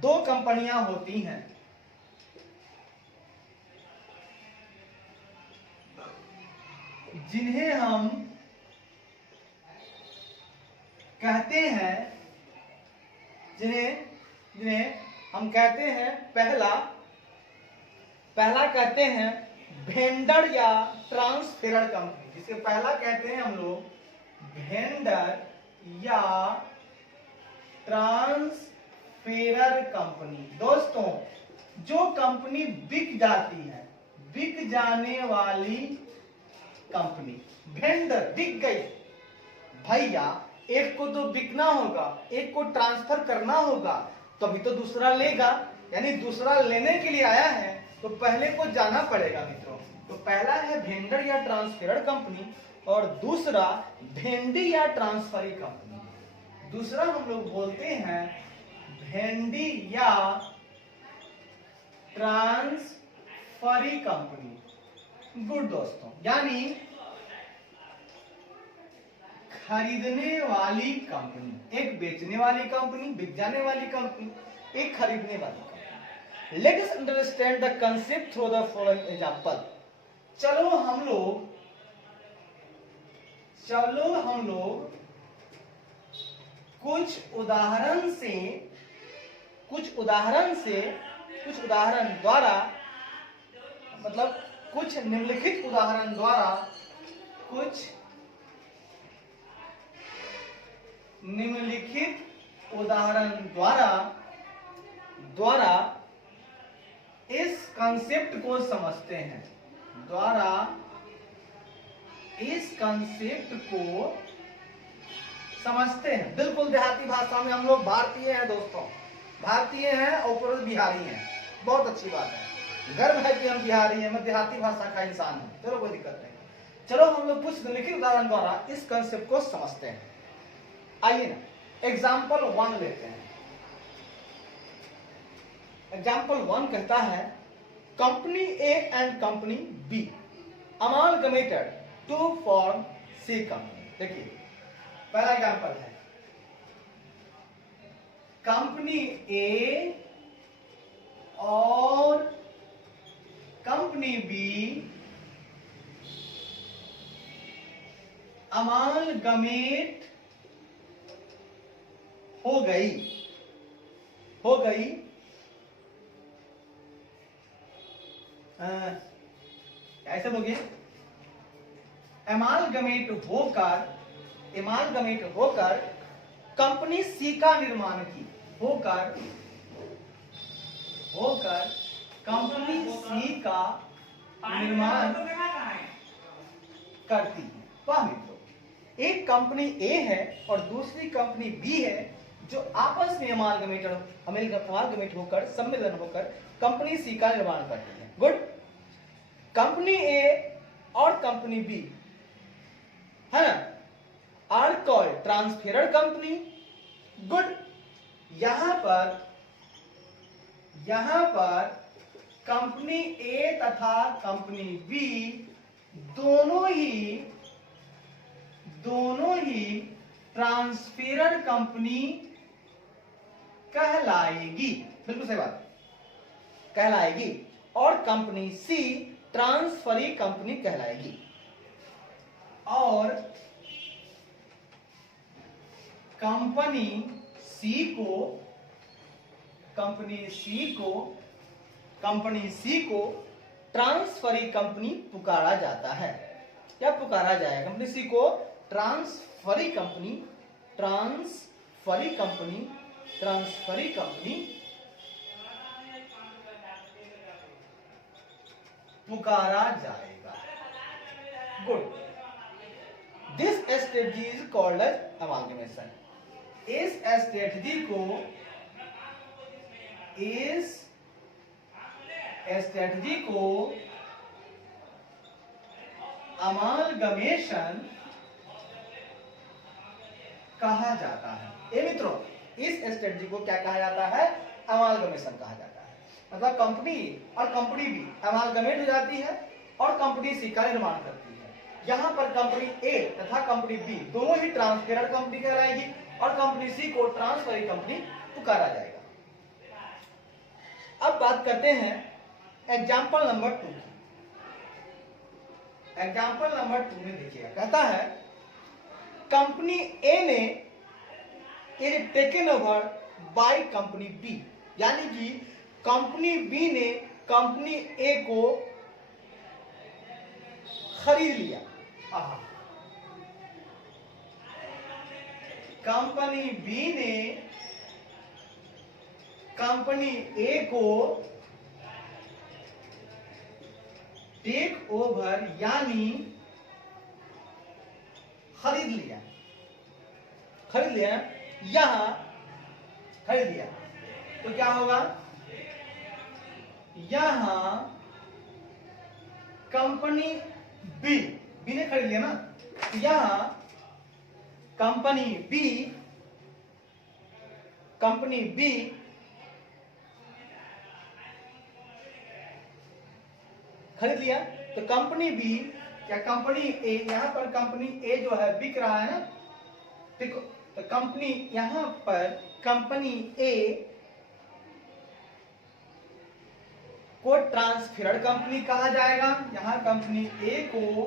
दो कंपनियां होती हैं, जिन्हें हम कहते हैं, जिन्हें हम कहते हैं, पहला कहते हैं वेंडर या ट्रांसफेरर कंपनी, जिसे पहला कहते हैं हम लोग वेंडर या ट्रांसफेरर कंपनी। दोस्तों, जो कंपनी बिक जाती है, बिक जाने वाली कंपनी, वेंडर बिक गई, भैया एक को तो बिकना होगा, एक को ट्रांसफर करना होगा, तभी तो दूसरा लेगा, यानी दूसरा लेने के लिए आया है तो पहले को जाना पड़ेगा मित्रों। तो पहला है वेंडर या ट्रांसफेरर कंपनी, और दूसरा भेंडी या ट्रांसफरी कंपनी। दूसरा हम लोग बोलते हैं भेंडी या ट्रांसफरी कंपनी। गुड दोस्तों, यानी खरीदने वाली कंपनी, एक बेचने वाली कंपनी, बिक जाने वाली कंपनी, एक खरीदने वाली company. Let us understand the concept through the following example. चलो हम लोग कुछ उदाहरण द्वारा, मतलब कुछ निम्नलिखित उदाहरण द्वारा इस कंसेप्ट को समझते हैं, बिल्कुल देहाती भाषा में। हम लोग भारतीय हैं दोस्तों, भारतीय हैं और पूरे बिहारी हैं, बहुत अच्छी बात है, गर्व है कि हम बिहारी हैं, मैं देहाती भाषा का इंसान हूं। चलो कोई दिक्कत नहीं, चलो हम लोग कुछ निम्नलिखित उदाहरण द्वारा इस कंसेप्ट को समझते हैं। आइए ना, एग्जाम्पल 1 लेते हैं। एग्जाम्पल 1 कहता है, company A and company B amalgamated to form C company. देखिए पहला एग्जाम्पल है, कंपनी ए और कंपनी बी अमालगमेट हो गई, ऐसे बोलिए, अमालगमेट होकर कंपनी सी का निर्माण की, कंपनी सी का निर्माण करती है। वाह मित्रों, एक कंपनी ए है और दूसरी कंपनी बी है जो आपस में अमालगमेट होकर, सम्मिलन होकर कंपनी सी का निर्माण करती है। गुड। कंपनी ए और कंपनी बी है ना, आर कॉल्ड ट्रांसफेरर कंपनी। गुड। यहां पर कंपनी ए तथा कंपनी बी दोनों ही ट्रांसफेरर कंपनी कहलाएगी। बिल्कुल सही बात, कहलाएगी। और कंपनी सी ट्रांसफरी कंपनी कहलाएगी। और कंपनी सी को ट्रांसफरी कंपनी पुकारा जाता है या पुकारा जाएगा। कंपनी सी को ट्रांसफरी कंपनी पुकारा जाएगा। Good. This strategy is called as amalgamation. इस स्ट्रेटजी को अमालगमेशन कहा जाता है। ए मित्रों, इस स्ट्रेटजी को क्या कहा जाता है? अमालगमेशन कहा जाता है। मतलब कंपनी और कंपनी बी अमालगमेट हो जाती है और कंपनी सी का निर्माण करती है। यहां पर कंपनी ए तथा कंपनी बी दोनों ही ट्रांसफेरर कंपनी कहलाएगी और कंपनी सी को ट्रांसफरी कंपनी पुकारा जाएगा। अब बात करते हैं एग्जाम्पल नंबर 2 की। एग्जाम्पल नंबर 2 में देखिएगा, कहता है कंपनी ए ने is taken over by company B, यानी कि कंपनी बी ने कंपनी ए को खरीद लिया। कंपनी बी ने कंपनी ए को टेक ओवर यानी खरीद लिया। यहां खरीद लिया तो क्या होगा? यहां कंपनी बी ने खरीद लिया ना, तो यहां कंपनी बी खरीद लिया। तो कंपनी बी या कंपनी ए, यहां पर कंपनी ए जो है बिक रहा है ना, देखो, तो कंपनी यहां पर कंपनी ए को ट्रांसफेरर कंपनी कहा जाएगा। यहां कंपनी ए को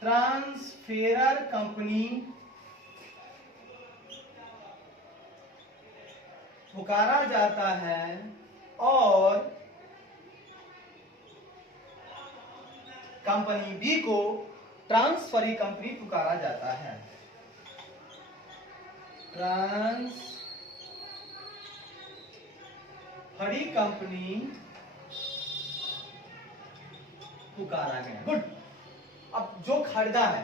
ट्रांसफेरर कंपनी पुकारा जाता है और कंपनी बी को ट्रांसफरी कंपनी पुकारा जाता है। ट्रांसफरी कंपनी पुकारा गया। गुड। अब जो खरीदा है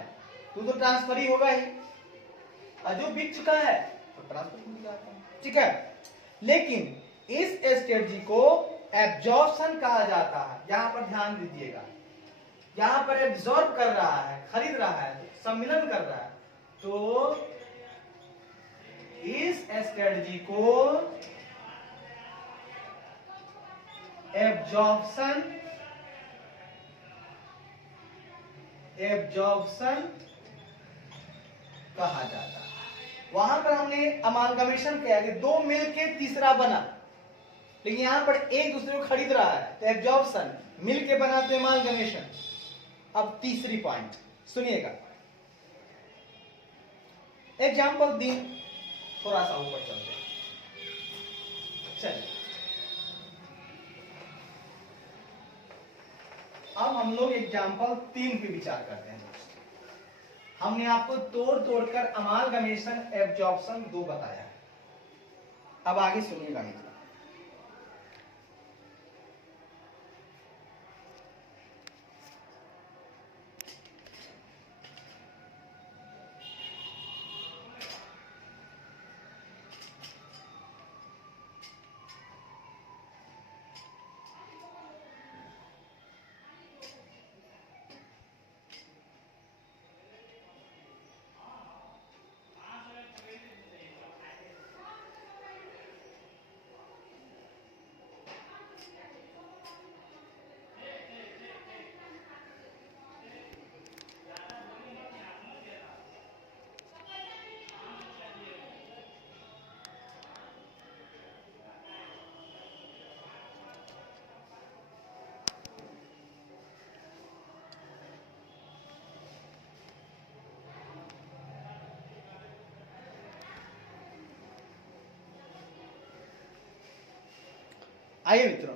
तो ट्रांसफरी होगा ही, और जो बिक चुका है तो ट्रांसफर हो जाता है। ठीक है, लेकिन इस स्ट्रेटजी को एब्जॉर्प्शन कहा जाता है। यहां पर ध्यान दीजिएगा, यहां पर एब्जॉर्ब कर रहा है, खरीद रहा है, सम्मिलन कर रहा है, तो इस स्ट्रेटजी को एब्जॉर्प्शन कहा जाता है। वहां पर हमने अमालगमेशन किया कि दो मिलके तीसरा बना, लेकिन यहां पर एक दूसरे को खरीद रहा है तो एब्जॉर्प्शन, मिलके बना तो अमालगमेशन। अब तीसरी पॉइंट सुनिएगा, एग्जाम्पल दी, थोड़ा सा ऊपर चलते हैं। चलिए, अब हम लोग एग्जाम्पल 3 पे विचार करते हैं। हमने आपको तोड़कर अमालगमेशन एब्जॉर्प्शन 2 बताया है। अब आगे सुनिएगा मित्र। आइए मित्रों,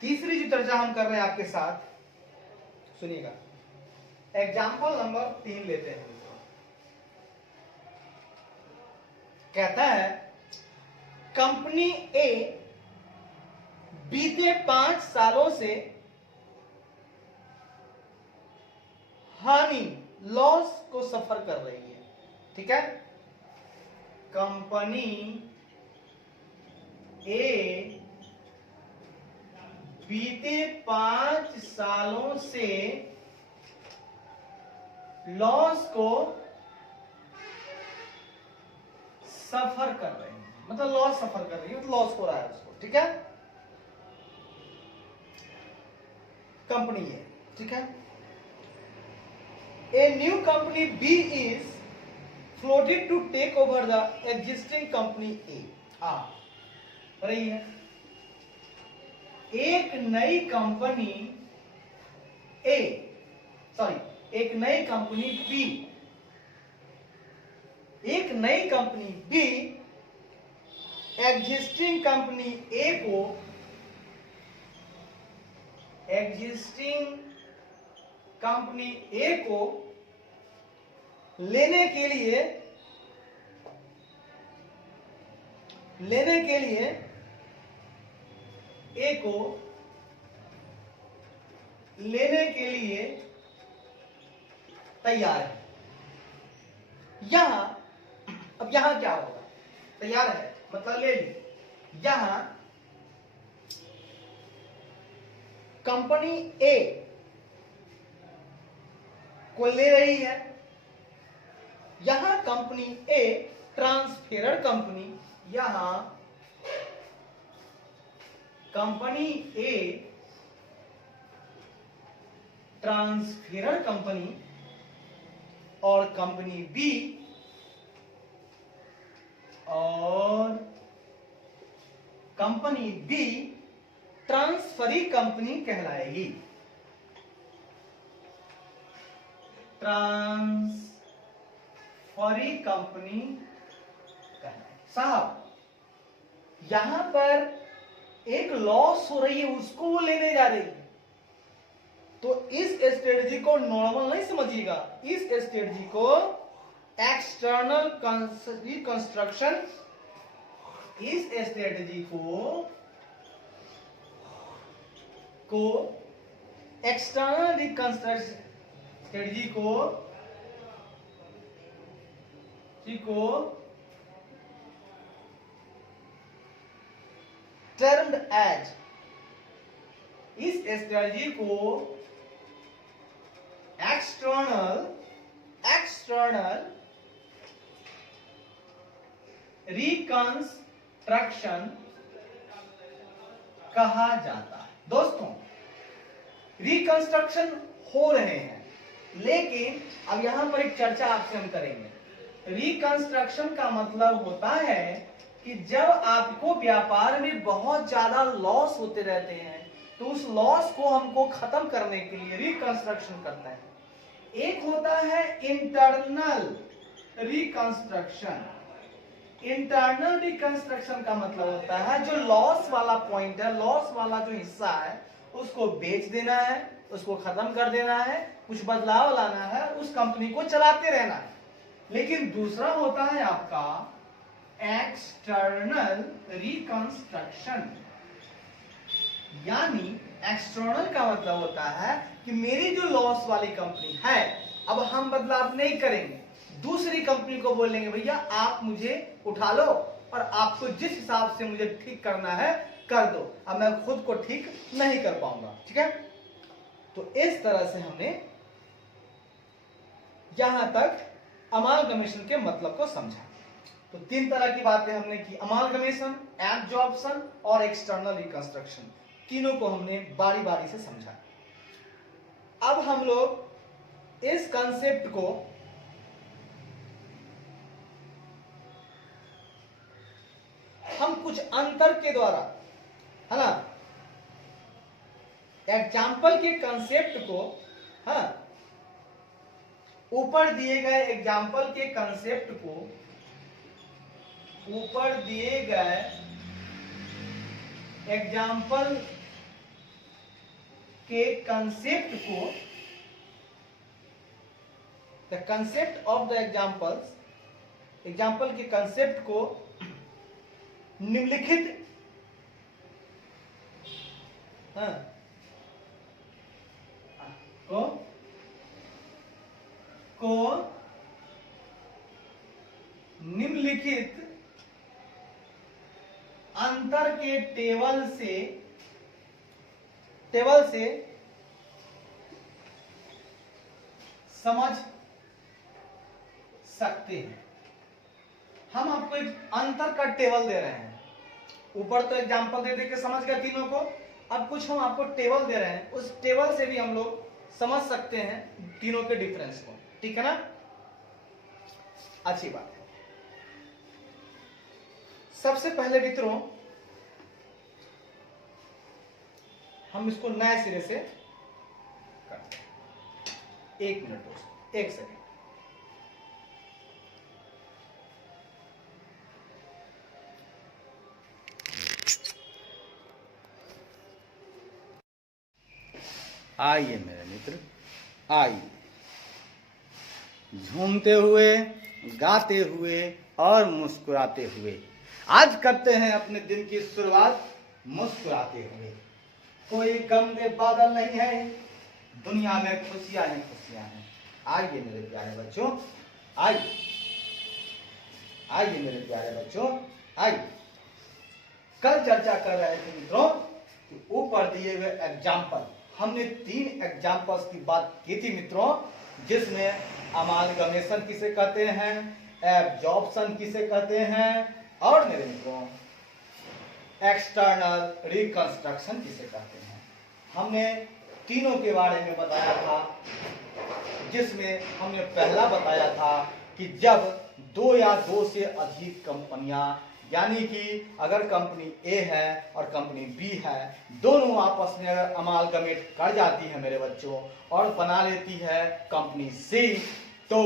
तीसरी जो चर्चा हम कर रहे हैं आपके साथ, सुनिएगा। एग्जाम्पल नंबर 3 लेते हैं मित्रों। कहता है कंपनी ए बीते 5 सालों से हानि लॉस को सफर कर रही है। ठीक है, कंपनी ए बीते 5 सालों से लॉस को सफर कर रही है, मतलब लॉस सफर कर रही है, मतलब लॉस हो रहा है उसको। ठीक है, कंपनी है। ठीक है, A new company B is floated to take over the existing company A. रही है एक नई कंपनी ए, सॉरी एक नई कंपनी बी, एक नई company B existing company A को, एग्जिस्टिंग कंपनी ए को लेने के लिए ए को लेने के लिए तैयार है। यहां, अब यहां क्या होगा, तैयार है मतलब ले ली। यहां कंपनी ए को ले रही है, यहां कंपनी ए ट्रांसफेरर कंपनी, यहां कंपनी ए ट्रांसफेरर कंपनी और कंपनी बी ट्रांसफरी कंपनी कहलाएगी। ट्रांसफरी कंपनी कहलाएगी। साहब यहां पर एक लॉस हो रही है, उसको वो लेने जा रही है, तो इस स्ट्रेटजी को नॉर्मल नहीं समझिएगा, इस स्ट्रेटजी को एक्सटर्नल रिकंस्ट्रक्शन, इस स्ट्रेटजी को एक्सटर्नल रिकंस्ट्रक्शन स्ट्रेटजी को टर्म्ड एज, इस स्ट्रेटजी को एक्सटर्नल रिकंस्ट्रक्शन कहा जाता है। दोस्तों रिकंस्ट्रक्शन हो रहे हैं, लेकिन अब यहां पर एक चर्चा आपसे हम करेंगे। रिकंस्ट्रक्शन का मतलब होता है कि जब आपको व्यापार में बहुत ज्यादा लॉस होते रहते हैं, तो उस लॉस को हमको खत्म करने के लिए रिकंस्ट्रक्शन करते हैं। एक होता है इंटरनल रिकंस्ट्रक्शन। इंटरनल रिकंस्ट्रक्शन का मतलब होता है जो लॉस वाला पॉइंट है, लॉस वाला जो हिस्सा है, उसको बेच देना है, उसको खत्म कर देना है, कुछ बदलाव लाना है, उस कंपनी को चलाते रहना है। लेकिन दूसरा होता है आपका एक्सटर्नल रिकंस्ट्रक्शन, यानी एक्सटर्नल का मतलब होता है कि मेरी जो लॉस वाली कंपनी है, अब हम बदलाव नहीं करेंगे, दूसरी कंपनी को बोलेंगे भैया आप मुझे उठा लो और आपको जिस हिसाब से मुझे ठीक करना है कर दो, अब मैं खुद को ठीक नहीं कर पाऊंगा। ठीक है, तो इस तरह से हमने यहां तक अमालगमेशन के मतलब को समझा। तो 3 तरह की बातें हमने की, अमालगमेशन, एब्जॉर्प्शन और एक्सटर्नल रिकंस्ट्रक्शन, तीनों को हमने बारी बारी से समझा। अब हम लोग इस कंसेप्ट को हम कुछ अंतर के द्वारा, है ना, एग्जाम्पल के कंसेप्ट को, हाँ, ऊपर दिए गए एग्जाम्पल के कंसेप्ट को, ऊपर दिए गए एग्जाम्पल के कंसेप्ट को, the concept of the examples, example के कंसेप्ट को निम्नलिखित को निम्नलिखित अंतर के टेबल से समझ सकते हैं। हम आपको एक अंतर का टेबल दे रहे हैं। ऊपर तो एग्जाम्पल दे के समझ गए तीनों को, अब कुछ हम आपको टेबल दे रहे हैं, उस टेबल से भी हम लोग समझ सकते हैं तीनों के डिफरेंस को। ठीक है ना, अच्छी बात है। सबसे पहले मित्रों हम इसको नए सिरे से करते हैं। 1 मिनट दोस्तों, 1 सेकेंड। आइए मेरे मित्र, आइए झूमते हुए, गाते हुए और मुस्कुराते हुए आज करते हैं अपने दिन की शुरुआत मुस्कुराते हुए। कोई गम में बादल नहीं है, दुनिया में खुशियां ही खुशियां हैं। आइए मेरे प्यारे बच्चों, आइए आइए मेरे प्यारे बच्चों, आइए। कल चर्चा कर रहे थे मित्रों कि ऊपर दिए हुए एग्जाम्पल, हमने 3 एग्जाम्पल्स की बात की थी मित्रों, जिसमें अमालगमेशन किसे कहते हैं, एब्जॉर्प्शन किसे कहते हैं, और मेरे मित्रों एक्सटर्नल रिकंस्ट्रक्शन किसे कहते हैं। हमने तीनों के बारे में बताया था, जिसमें हमने पहला बताया था कि जब 2 या 2 से अधिक कंपनियां, यानी कि अगर कंपनी ए है और कंपनी बी है, दोनों आपस में अगर अमालगमेट कर जाती है मेरे बच्चों और बना लेती है कंपनी सी, तो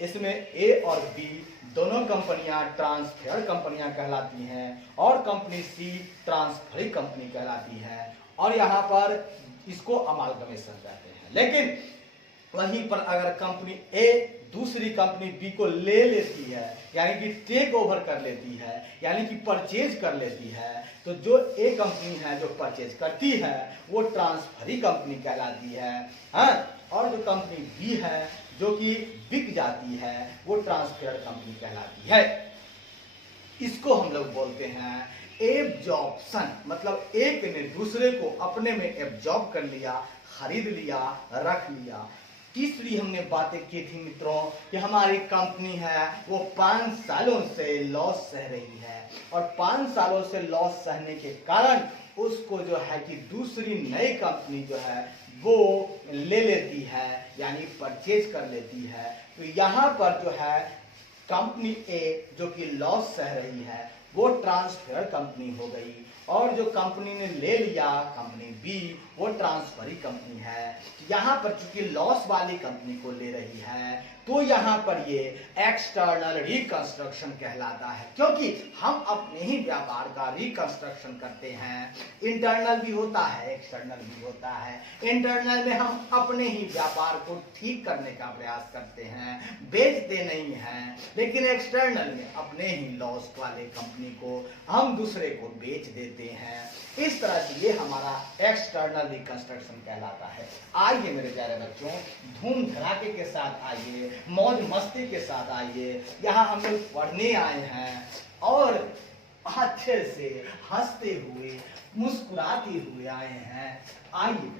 इसमें ए और बी दोनों कंपनियां ट्रांसफर कंपनियां कहलाती हैं और कंपनी सी ट्रांसफरी कंपनी कहलाती है, और यहाँ पर इसको अमालगमेशन कहते हैं। लेकिन वहीं पर अगर कंपनी ए दूसरी कंपनी बी को ले लेती है, यानी कि टेक ओवर कर लेती है, यानी कि परचेज कर लेती है, तो जो ए कंपनी है जो परचेज करती है वो ट्रांसफरी कंपनी कहलाती है, हाँ? और जो कंपनी बी है जो कि बिक जाती है वो ट्रांसफर कंपनी कहलाती है। इसको हम लोग बोलते हैं एब्जॉर्प्शन, मतलब एक ने दूसरे को अपने में एब्जॉर्ब कर लिया, खरीद लिया, रख लिया। तीसरी हमने बातें की थी मित्रों कि हमारी कंपनी है वो 5 सालों से लॉस सह रही है, और 5 सालों से लॉस सहने के कारण उसको जो है कि दूसरी नई कंपनी जो है वो ले लेती है, यानी परचेज कर लेती है। तो यहाँ पर जो है कंपनी ए जो कि लॉस सह रही है वो ट्रांसफर कंपनी हो गई, और जो कंपनी ने ले लिया कंपनी बी वो ट्रांसफरी कंपनी है। यहाँ पर चूंकि लॉस वाली कंपनी को ले रही है तो यहाँ पर ये एक्सटर्नल रिकंस्ट्रक्शन कहलाता है, क्योंकि हम अपने ही व्यापार का रिकंस्ट्रक्शन करते हैं। इंटरनल भी होता है, एक्सटर्नल भी होता है। इंटरनल में हम अपने ही व्यापार को ठीक करने का प्रयास करते हैं, बेचते नहीं हैं, लेकिन एक्सटर्नल में अपने ही लॉस वाले कंपनी को हम दूसरे को बेच देते हैं। इस तरह से ये हमारा एक्सटर्नल रिकंस्ट्रक्शन कहलाता है। आइए मेरे प्यारे बच्चों, धूम धड़ाके के साथ आइए, मौज मस्ती के साथ आइए। यहाँ हम लोग पढ़ने आए हैं और अच्छे से हंसते हुए मुस्कुराते हुए आए हैं। आइए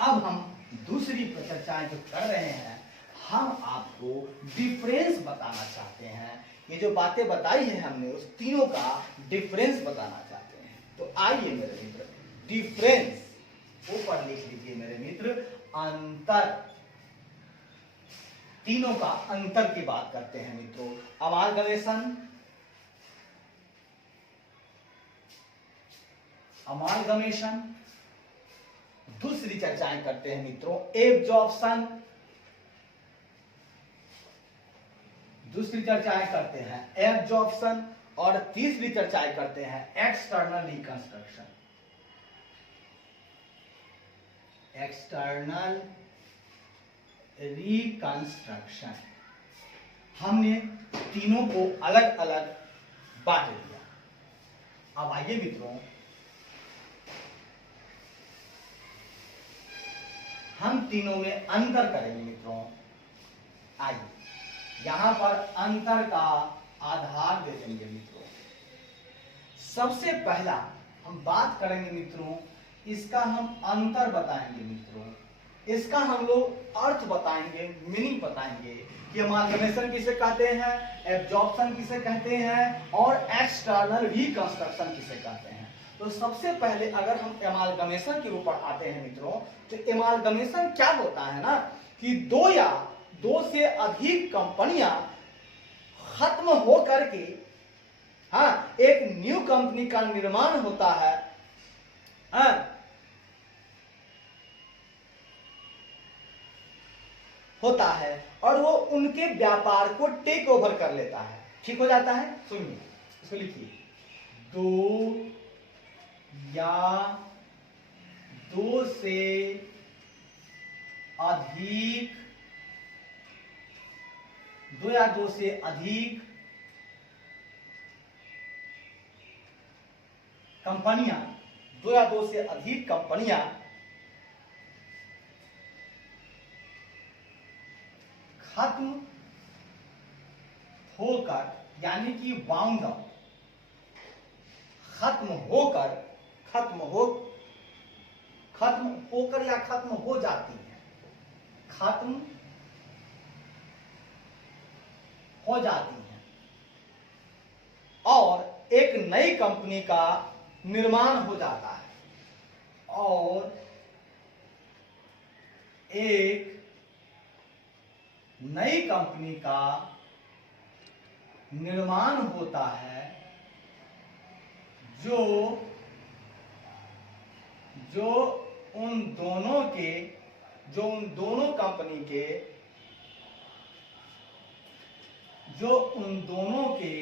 अब हम दूसरी चर्चाएं जो कर रहे हैं, हम आपको डिफरेंस बताना चाहते हैं। ये जो बातें बताई है हमने उस तीनों का डिफरेंस बताना चाहते हैं। तो आइए मेरे मित्र, डिफरेंस ऊपर लिख लीजिए मेरे मित्र, अंतर। तीनों का अंतर की बात करते हैं मित्रों। Amalgamation, amalgamation. दूसरी चर्चाएं करते हैं मित्रों एब्जॉर्प्शन। दूसरी चर्चाएं करते हैं एब्जॉर्प्शन। और तीसरी चर्चा करते हैं एक्सटर्नल रिकंस्ट्रक्शन। एक्सटर्नल रिकंस्ट्रक्शन हमने तीनों को अलग अलग बांट दिया। अब आइए मित्रों, हम तीनों में अंतर करेंगे मित्रों। आइए यहां पर अंतर का आधार दे देंगे मित्रों। सबसे पहला हम बात करेंगे मित्रों, इसका हम अंतर बताएंगे मित्रों, इसका हम लोग अर्थ बताएंगे, मीनिंग बताएंगे कि अमालगमेशन किसे कहते हैं, एब्जॉर्प्शन किसे कहते हैं और एक्सटर्नल रिकंस्ट्रक्शन किसे कहते हैं। तो सबसे पहले अगर हम एमालगमेशन के ऊपर आते हैं मित्रों, तो एमालगमेशन क्या होता है ना कि दो या दो से अधिक कंपनियां खत्म हो करके एक न्यू कंपनी का निर्माण होता है। और वो उनके व्यापार को टेक ओवर कर लेता है। ठीक हो जाता है। सुनिए, इसको लिखिए, दो या दो से अधिक, दो या दो से अधिक कंपनियां, दो या दो से अधिक कंपनियां खत्म होकर, यानी कि बाउंड अप, खत्म होकर या खत्म हो जाती है, खत्म हो जाती है और एक नई कंपनी का निर्माण हो जाता है, और एक नई कंपनी का निर्माण होता है जो उन दोनों कंपनी के, जो उन दोनों के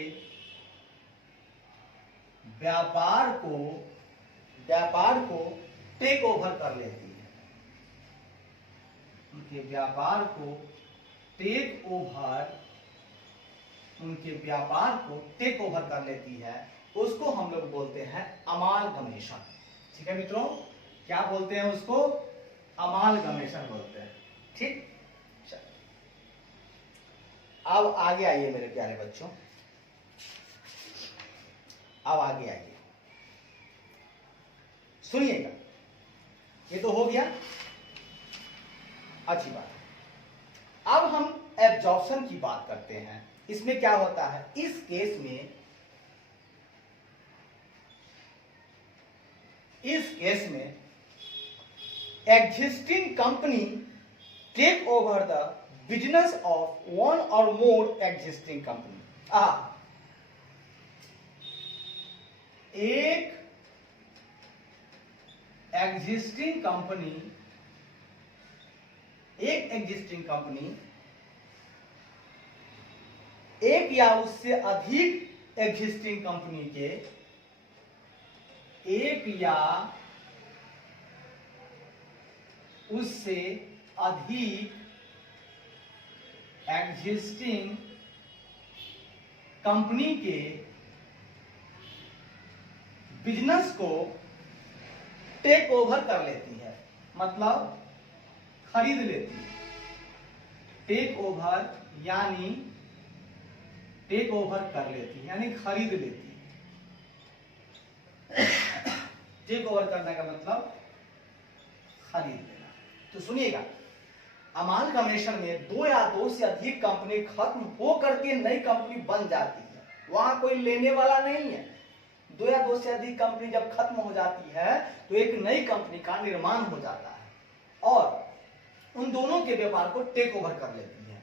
व्यापार को टेक ओवर कर लेती है, उनके व्यापार को टेक ओवर कर लेती है, उसको हम लोग बोलते हैं अमालगमेशन। ठीक है मित्रों, क्या बोलते हैं उसको? अमालगमेशन बोलते हैं। ठीक, अब आगे आइए मेरे प्यारे बच्चों, अब आगे आइए, सुनिएगा। ये तो हो गया, अच्छी बात। अब हम एब्जॉर्प्शन की बात करते हैं। इसमें क्या होता है? इस केस में existing company take over the business of one और मोर एग्जिस्टिंग कंपनी। एक एग्जिस्टिंग कंपनी एक या उससे अधिक एग्जिस्टिंग कंपनी के, एक या उससे अधिक एग्जिस्टिंग कंपनी के बिजनेस को टेक ओवर कर लेती है, मतलब खरीद लेती है। टेक ओवर यानी टेक ओवर कर लेती है, यानी खरीद लेती है। टेक ओवर करने का मतलब खरीद लेना। तो सुनिएगा, अमालगमेशन में दो या दो से अधिक कंपनी खत्म हो करके नई कंपनी बन जाती है, वहां कोई लेने वाला नहीं है। दो या दो से अधिक कंपनी जब खत्म हो जाती है तो एक नई कंपनी का निर्माण हो जाता है और उन दोनों के व्यापार को टेक ओवर कर लेती है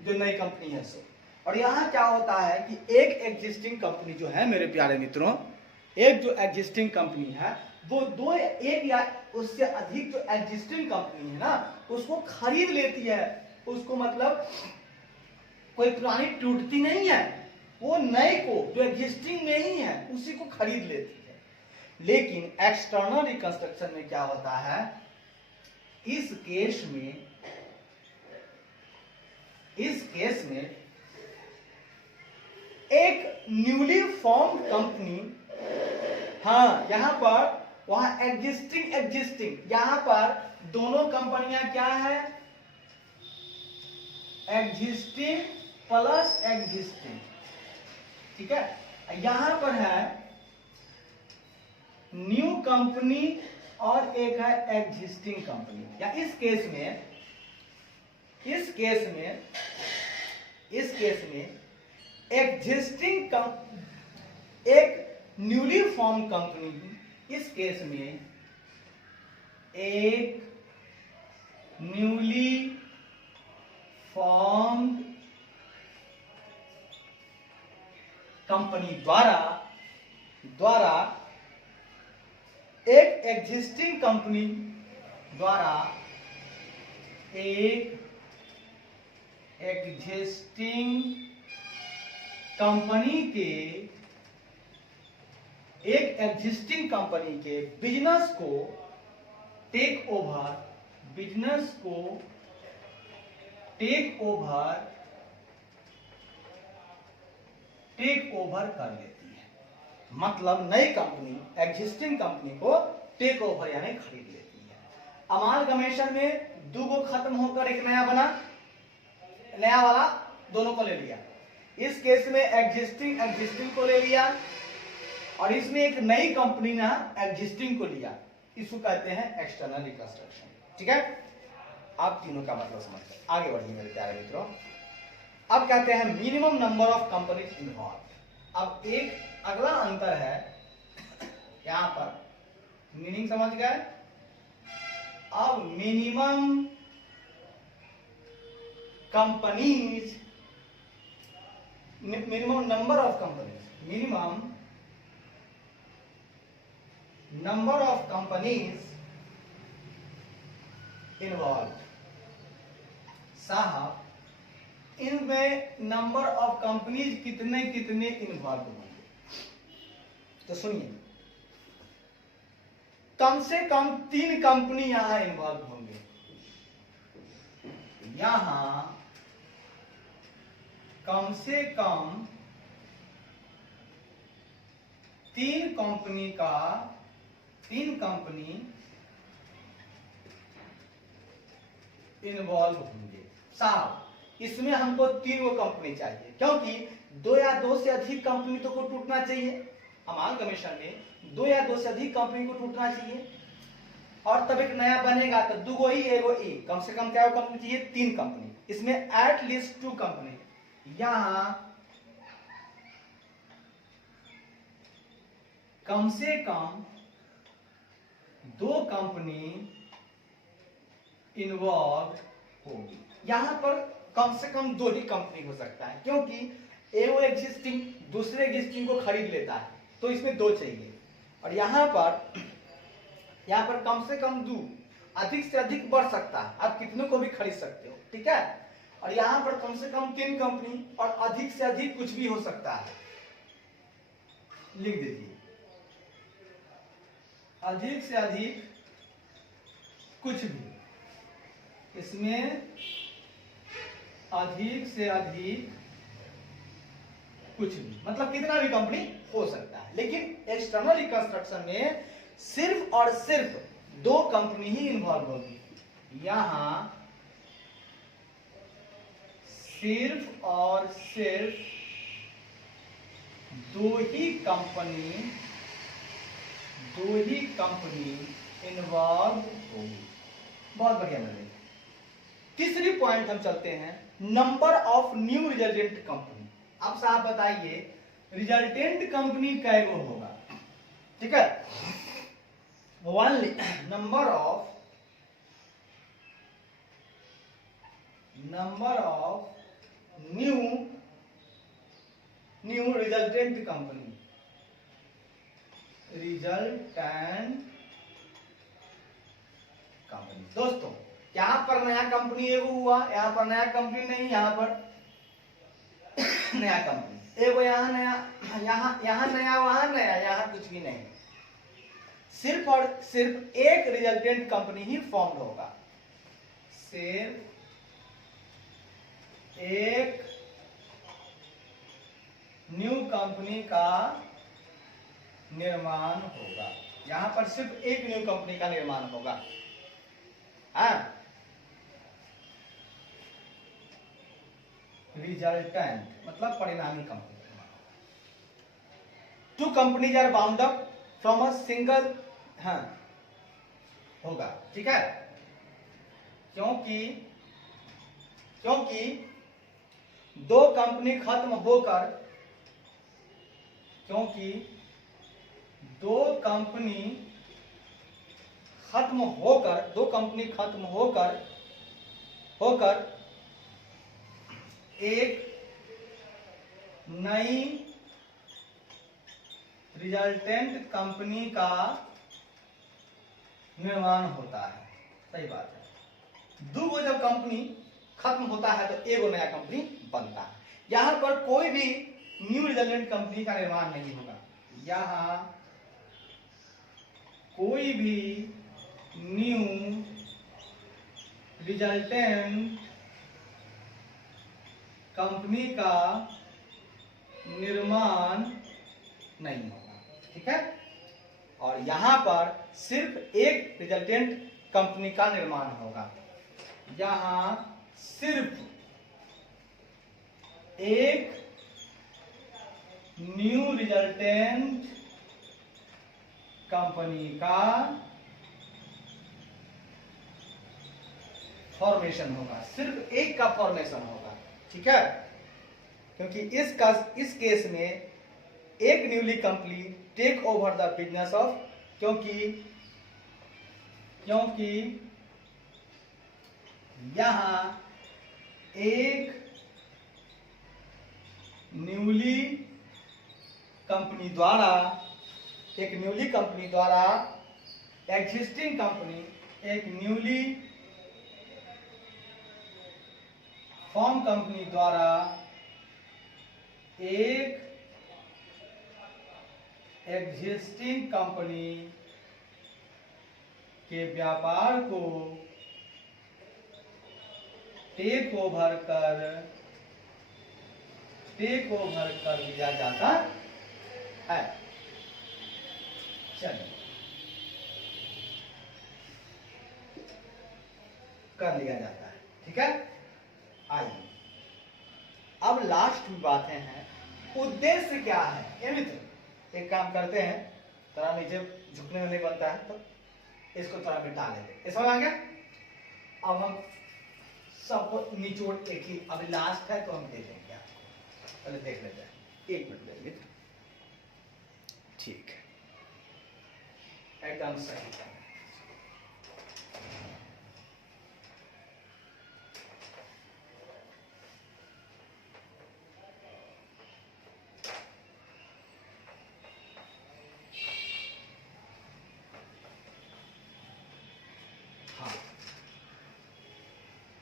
जो नई कंपनी है सो। और यहाँ क्या होता है कि एक एग्जिस्टिंग कंपनी जो है मेरे प्यारे मित्रों, एक जो एग्जिस्टिंग कंपनी है वो दो, एक या उससे अधिक जो एग्जिस्टिंग कंपनी है ना उसको खरीद लेती है। उसको मतलब कोई पुरानी टूटती नहीं है, वो नए को जो एग्जिस्टिंग में ही है उसी को खरीद लेती है। लेकिन एक्सटर्नल रिकंस्ट्रक्शन में क्या होता है, इस केस में एक न्यूली फॉर्म्ड कंपनी, हाँ यहां पर वहां एग्जिस्टिंग यहां पर दोनों कंपनियां क्या है, एग्जिस्टिंग प्लस एग्जिस्टिंग, ठीक है। यहां पर है न्यू कंपनी और एक है एग्जिस्टिंग कंपनी। या इस केस में एग्जिस्टिंग एक न्यूली फॉर्म कंपनी, इस केस में एक न्यूली फॉर्म्ड कंपनी द्वारा एक एग्जिस्टिंग कंपनी द्वारा एक एग्जिस्टिंग कंपनी के बिजनेस को टेक ओवर कर लेती है। मतलब नई कंपनी एग्जिस्टिंग कंपनी को टेक ओवर यानी खरीद लेती है। अमालगमेशन में दो को खत्म होकर एक नया बना, नया वाला दोनों को ले लिया। इस केस में एग्जिस्टिंग को ले लिया और इसमें एक नई कंपनी ने एग्जिस्टिंग को लिया। इसको कहते हैं एक्सटर्नल रिकंस्ट्रक्शन, ठीक है। आप तीनों का मतलब समझ गए, आगे बढ़िए मेरे प्यारे मित्रों। अब कहते हैं minimum number of companies involve. अब एक अगला अंतर है, यहां पर मीनिंग समझ गए। अब minimum companies, minimum number of companies involve. साहब इनमें नंबर ऑफ कंपनीज कितने कितने इन्वॉल्व होंगे, तो सुनिए। कम से कम 3 कंपनी यहां इन्वॉल्व होंगे। यहां कम से कम 3 कंपनी इन्वॉल्व होंगे। साहब इसमें हमको 3 कंपनी चाहिए, क्योंकि 2 या 2 से अधिक कंपनी तो को टूटना चाहिए। अमालगमेशन में 2 या 2 से अधिक कंपनी को टूटना चाहिए और तब एक नया बनेगा। तो 2 ही एगो ई, कम से कम क्या कंपनी चाहिए, 3 कंपनी। इसमें एट लीस्ट 2 कंपनी। यहां कम से कम 2 कंपनी इन्वॉल्व होगी। यहां पर कम से कम 2 ही कंपनी हो सकता है, क्योंकि एगो एग्जिस्टिंग दूसरे एग्जिस्टिंग को खरीद लेता है, तो इसमें 2 चाहिए। और यहां पर कम से कम 2, अधिक से अधिक बढ़ सकता है, आप कितनों को भी खरीद सकते हो, ठीक है। और यहां पर कम से कम 3 कंपनी और अधिक से अधिक कुछ भी हो सकता है। लिख दीजिए, अधिक से अधिक कुछ भी। इसमें अधिक से अधिक कुछ भी मतलब कितना भी कंपनी हो सकता है। लेकिन एक्सटर्नल रिकंस्ट्रक्शन में सिर्फ और सिर्फ 2 कंपनी ही इन्वॉल्व होगी। यहां सिर्फ और सिर्फ 2 ही कंपनी इन्वॉल्व होगी। बहुत बढ़िया मिलेगा। तीसरी पॉइंट हम चलते हैं, number of new resultant company. अब साहब बताइए रिजल्टेंट कंपनी कैगो होगा, ठीक है। Number of new resultant company, दोस्तों यहां पर नया कंपनी एगो हुआ, यहां पर नया कंपनी नहीं, यहां पर नया कंपनी, एगो यहाँ नया, यहाँ नया, वहां नया, यहाँ कुछ भी नहीं, सिर्फ और सिर्फ एक रिजल्टेंट कंपनी ही फॉर्म होगा, सिर्फ एक न्यू कंपनी का निर्माण होगा, यहां पर सिर्फ एक न्यू कंपनी का निर्माण होगा। रिजल्टेंट मतलब परिणामी company. Two companies are bound up from a single होगा, ठीक है, क्योंकि दो कंपनी खत्म होकर, क्योंकि दो कंपनी खत्म होकर एक नई रिजल्टेंट कंपनी का निर्माण होता है। सही बात है, दो जब कंपनी खत्म होता है तो एगो नया कंपनी बनता है। यहां पर कोई भी न्यू रिजल्टेंट कंपनी का निर्माण नहीं होगा, यहां कोई भी न्यू रिजल्टेंट कंपनी का निर्माण नहीं होगा, ठीक है। और यहां पर सिर्फ एक रिजल्टेंट कंपनी का निर्माण होगा, यहां सिर्फ एक न्यू रिजल्टेंट कंपनी का फॉर्मेशन होगा, सिर्फ एक का फॉर्मेशन होगा, ठीक है। क्योंकि इस केस में एक newly company take over the business of, क्योंकि यहां एक न्यूली कंपनी द्वारा एग्जिस्टिंग कंपनी, एक न्यूली फॉर्म कंपनी द्वारा एक एग्जिस्टिंग कंपनी के व्यापार को टेक ओवर कर लिया जाता है। चलिए, कर लिया जाता है, ठीक है। आइए अब लास्ट में बातें हैं, उद्देश्य क्या है। ये मित्र एक काम करते हैं, थोड़ा नीचे झुकने में नहीं बनता है तो इसको थोड़ा मिटा लेते, ये समझ आ गया। अब हम सबको निचोड़ एक ही, अभी लास्ट है तो हम दे देंगे आपको, पहले देख लेते हैं, 1 मिनट देंगे, ठीक है, एकदम सही।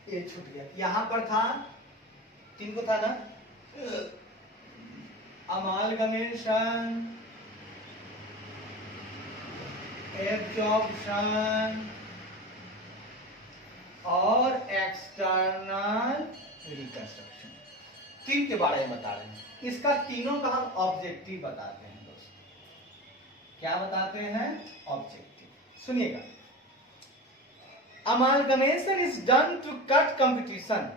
ये छूट गया, यहां पर था 3 को था ना, अमालगमेशन, एब्जॉर्प्शन और एक्सटर्नल रिकंस्ट्रक्शन, 3 के बारे में बता रहे हैं। इसका तीनों का हम ऑब्जेक्टिव बताते हैं दोस्तों। क्या बताते हैं? ऑब्जेक्टिव। सुनिएगा, amalgamation is done to cut competition.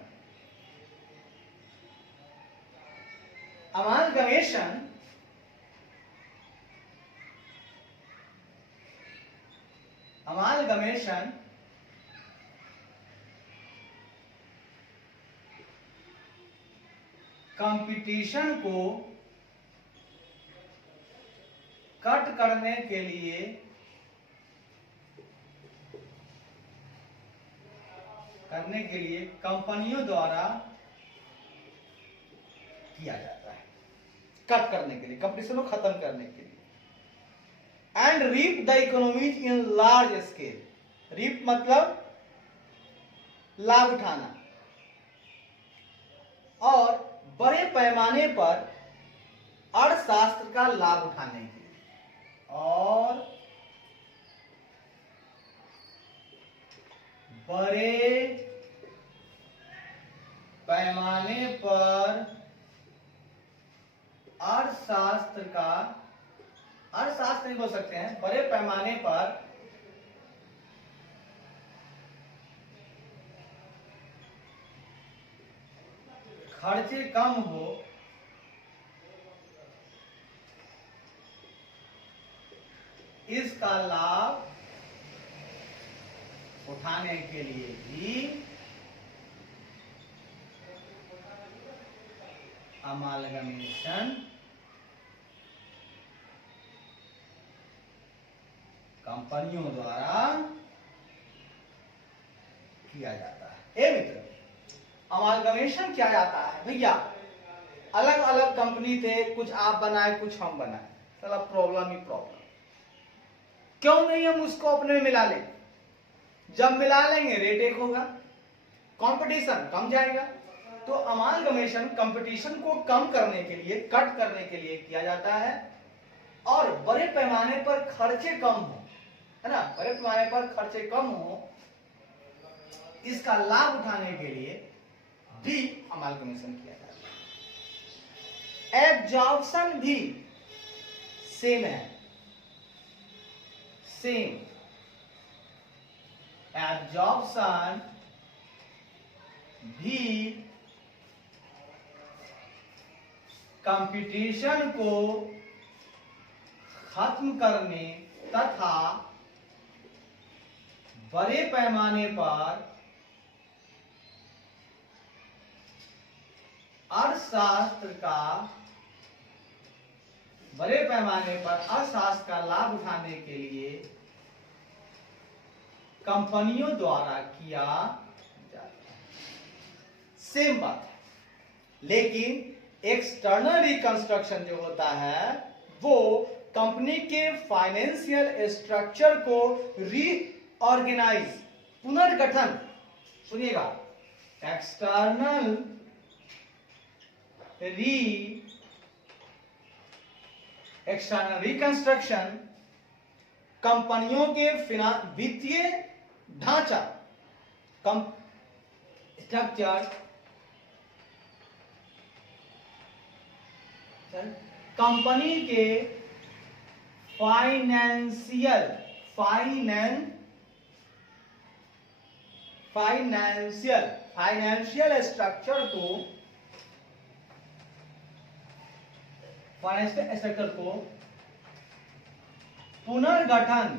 Amalgamation competition को कट करने के लिए कंपनियों द्वारा किया जाता है, कट करने के लिए, कंपटीशन को खत्म करने के लिए। And reap the economies in large scale, reap मतलब लाभ उठाना, और बड़े पैमाने पर अर्थशास्त्र का लाभ उठाने के लिए और बड़े पैमाने पर अर्थशास्त्र नहीं बोल सकते हैं, बड़े पैमाने पर खर्चे कम हो इसका लाभ उठाने के लिए भी अमालगमेशन कंपनियों द्वारा किया जाता है। ए मित्र, अमालगमेशन किया जाता है भैया, अलग अलग कंपनी थे, कुछ आप बनाए कुछ हम बनाए, चला प्रॉब्लम ही प्रॉब्लम। क्यों नहीं हम उसको अपने में मिला लें? जब मिला लेंगे रेट एक होगा, कंपटीशन कम जाएगा। तो अमालगमेशन कंपटीशन को कम करने के लिए, कट करने के लिए किया जाता है और बड़े पैमाने पर खर्चे कम हो, है ना, बड़े पैमाने पर खर्चे कम हो इसका लाभ उठाने के लिए भी अमालगमेशन किया जाता है। एब्जॉर्प्शन भी सेम है, सेम एब्जॉर्प्शन भी कंपटीशन को खत्म करने तथा बड़े पैमाने पर अर्थशास्त्र का लाभ उठाने के लिए कंपनियों द्वारा किया जाता है। सेम बात है, लेकिन एक्सटर्नल रिकंस्ट्रक्शन जो होता है वो कंपनी के फाइनेंशियल स्ट्रक्चर को रीऑर्गेनाइज, पुनर्गठन, सुनिएगा, एक्सटर्नल रिकंस्ट्रक्शन कंपनियों के वित्तीय ढांचा, स्ट्रक्चर, कंपनी के फाइनेंशियल स्ट्रक्चर को पुनर्गठन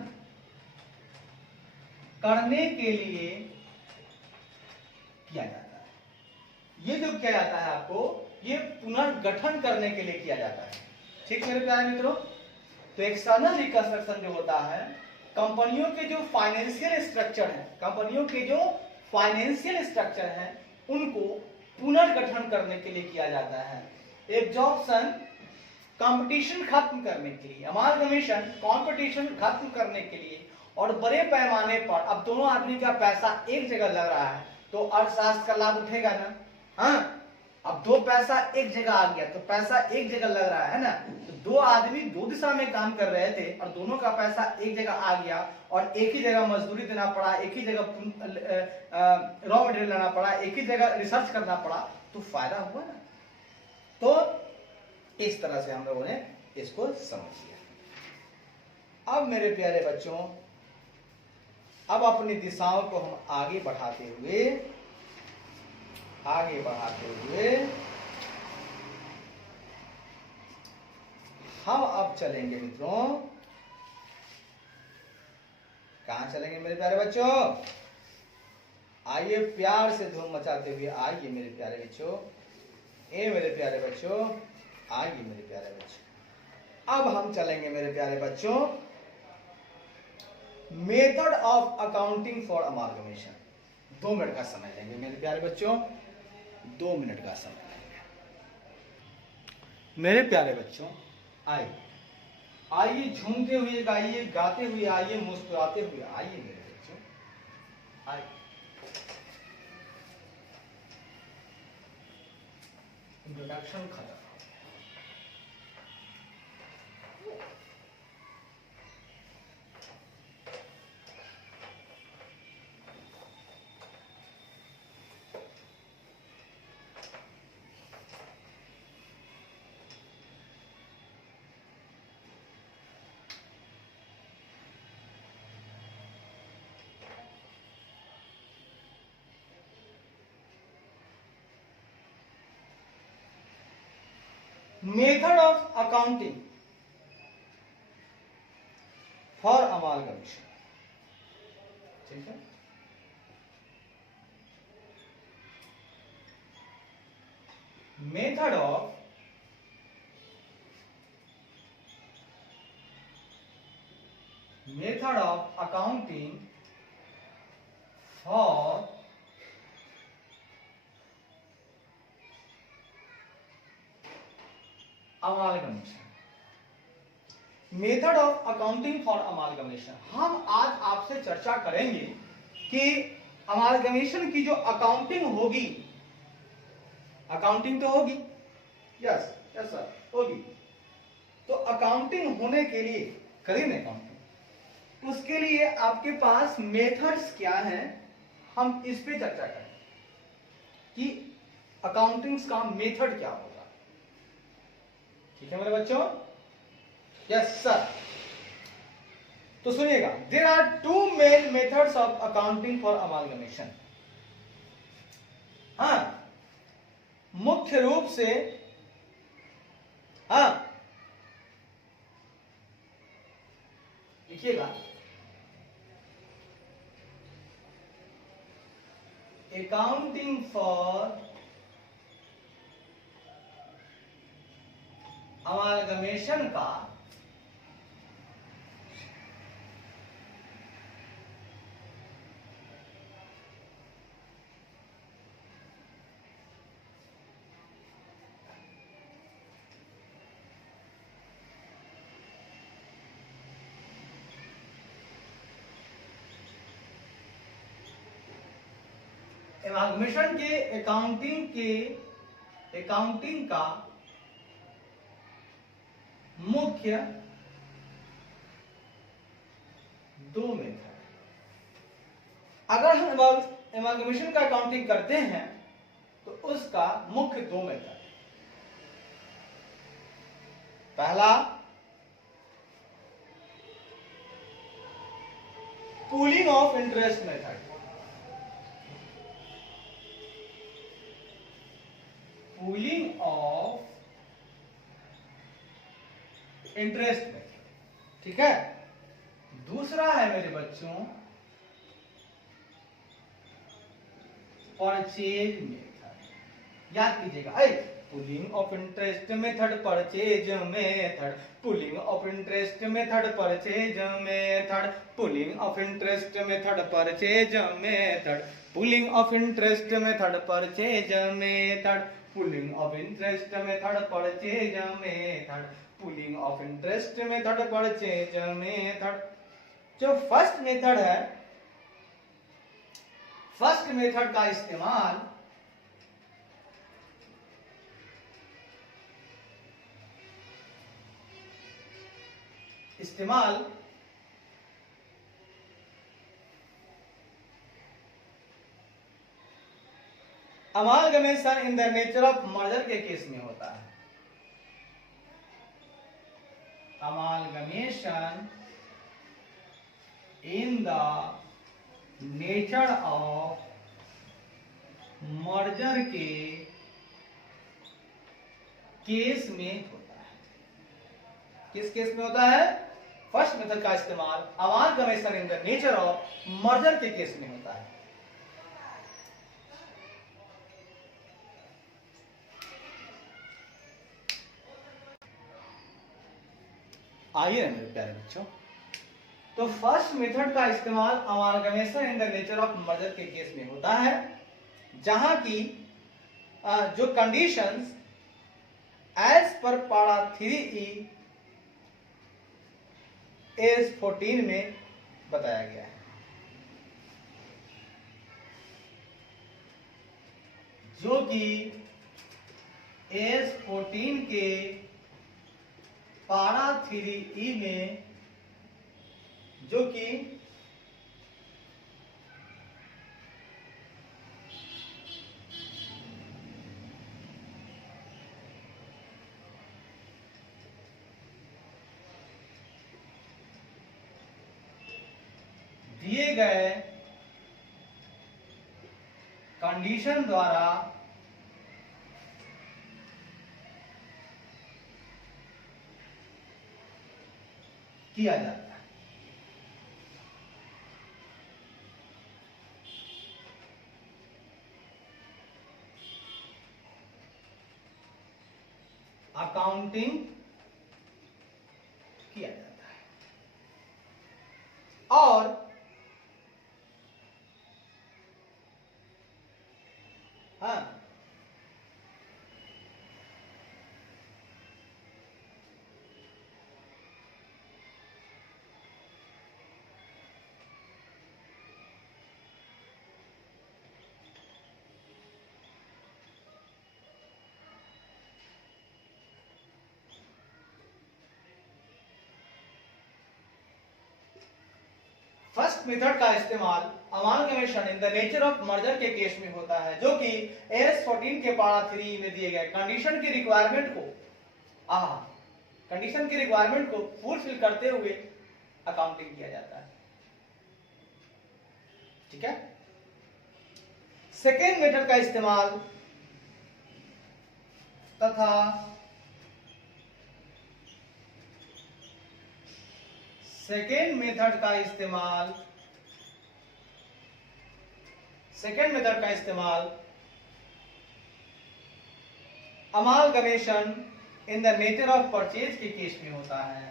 करने के लिए किया जाता है। ये जो किया जाता है आपको, ये पुनर्गठन करने के लिए किया जाता है। ठीक मेरे प्यारे मित्रों, तो एक्सटर्नल रिकंस्ट्रक्शन जो होता है कंपनियों के जो फाइनेंशियल स्ट्रक्चर हैं उनको पुनर्गठन करने के लिए किया जाता है। एब्जॉर्प्शन कंपटीशन खत्म करने के लिए, अमालगमेशन कंपटीशन खत्म करने के लिए, और बड़े पैमाने पर अब दोनों आदमी का पैसा एक जगह लग रहा है तो अर्थशास्त्र का लाभ उठेगा ना। हाँ, अब दो पैसा एक जगह आ गया तो पैसा एक जगह लग रहा है ना, तो दो आदमी दो दिशा में काम कर रहे थे और दोनों का पैसा एक जगह आ गया और एक ही जगह मजदूरी देना पड़ा, एक ही जगह रॉ मटेरियल लेना पड़ा, एक ही जगह रिसर्च करना पड़ा, तो फायदा हुआ ना। तो इस तरह से हम लोगों ने इसको समझ लिया। अब मेरे प्यारे बच्चों, अब अपनी दिशाओं को हम आगे बढ़ाते हुए हम अब चलेंगे मित्रों, कहां चलेंगे मेरे प्यारे बच्चों? आइए प्यार से धूम मचाते हुए आइए मेरे प्यारे बच्चों, मेरे प्यारे बच्चों, आइए मेरे प्यारे बच्चों। अब हम चलेंगे मेरे प्यारे बच्चों method of accounting for amalgamation. 2 minute का समय लेंगे मेरे प्यारे बच्चों, 2 मिनट का समय लेंगे मेरे प्यारे बच्चों। आइए झूमते हुए गाइए, गाते हुए आइए, मुस्कुराते हुए आइए मेरे बच्चों, आइए। इंट्रोडक्शन खत्म। Method of accounting for amalgamation, ठीक है। Method of accounting for amalgamation. Method of accounting for amalgamation, हम आज आपसे चर्चा करेंगे कि अमालगमेशन की जो अकाउंटिंग होगी, अकाउंटिंग तो होगी, यस यस सर होगी। तो अकाउंटिंग होने के लिए, करें अकाउंटिंग, उसके लिए आपके पास मेथड्स क्या हैं, हम इस पे चर्चा करें कि अकाउंटिंग का मेथड क्या होगा। ठीक है मेरे बच्चों, यस सर। तो सुनिएगा, there are two main methods of accounting for amalgamation. हाँ, मुख्य रूप से, हाँ लिखिएगा, अकाउंटिंग फॉर अमालगमेशन का एमालगमेशन के अकाउंटिंग का मुख्य दो मेथड। अगर हम एमालगमेशन का अकाउंटिंग करते हैं तो उसका मुख्य दो मेथड। पहला pooling of interest method, pooling of interest method, ठीक है। दूसरा है मेरे बच्चों परचेज मेथड। याद कीजिएगा, pulling of interest method, purchase method, pulling of interest method, purchase method, pulling of interest method, purchase method, pulling of interest method, purchase method, pulling of interest method, purchase method, pulling of interest method, purchase method. जो first method है, first method का इस्तेमाल amalgamation in the nature of merger के case में होता है। Amalgamation in the nature of merger के case में होता है। किस केस में होता है? फर्स्ट मेथड का इस्तेमाल amalgamation in the nature of merger के केस में होता है। आइए मेरे प्यारे बच्चों, तो फर्स्ट मेथड का इस्तेमाल amalgamation in the nature of merger के केस में होता है, जहां की जो कंडीशंस एज पर पारा 3E एज 14 में बताया गया है। जो कि S14 के पारा 3E में जो कि दिए गए कंडीशन द्वारा किया जाता है। अकाउंटिंग किया जाता है और हाँ फर्स्ट मेथड का इस्तेमाल amalgamation in the nature of merger के केस में होता है, जो कि AS14 के पारा 3 में दिए गए कंडीशन की रिक्वायरमेंट को फुलफिल करते हुए अकाउंटिंग किया जाता है। ठीक है। सेकेंड मेथड का इस्तेमाल तथा सेकेंड मेथड का इस्तेमाल amalgamation in the nature of purchase के केस में होता है।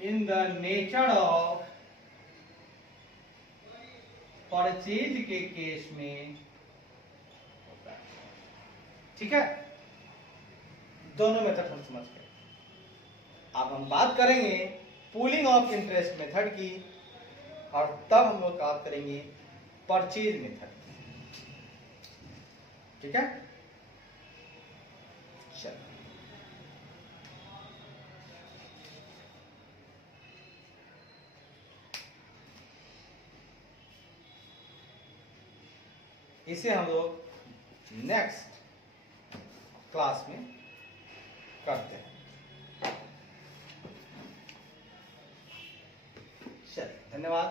In the nature of purchase के केस में होता है। ठीक है, दोनों मेथड हम समझ गए। अब हम बात करेंगे पूलिंग ऑफ इंटरेस्ट मेथड की और तब हम लोग बात करेंगे परचेज मेथड की। ठीक है, चलो इसे हम लोग नेक्स्ट क्लास में करते हैं। चलिए, धन्यवाद।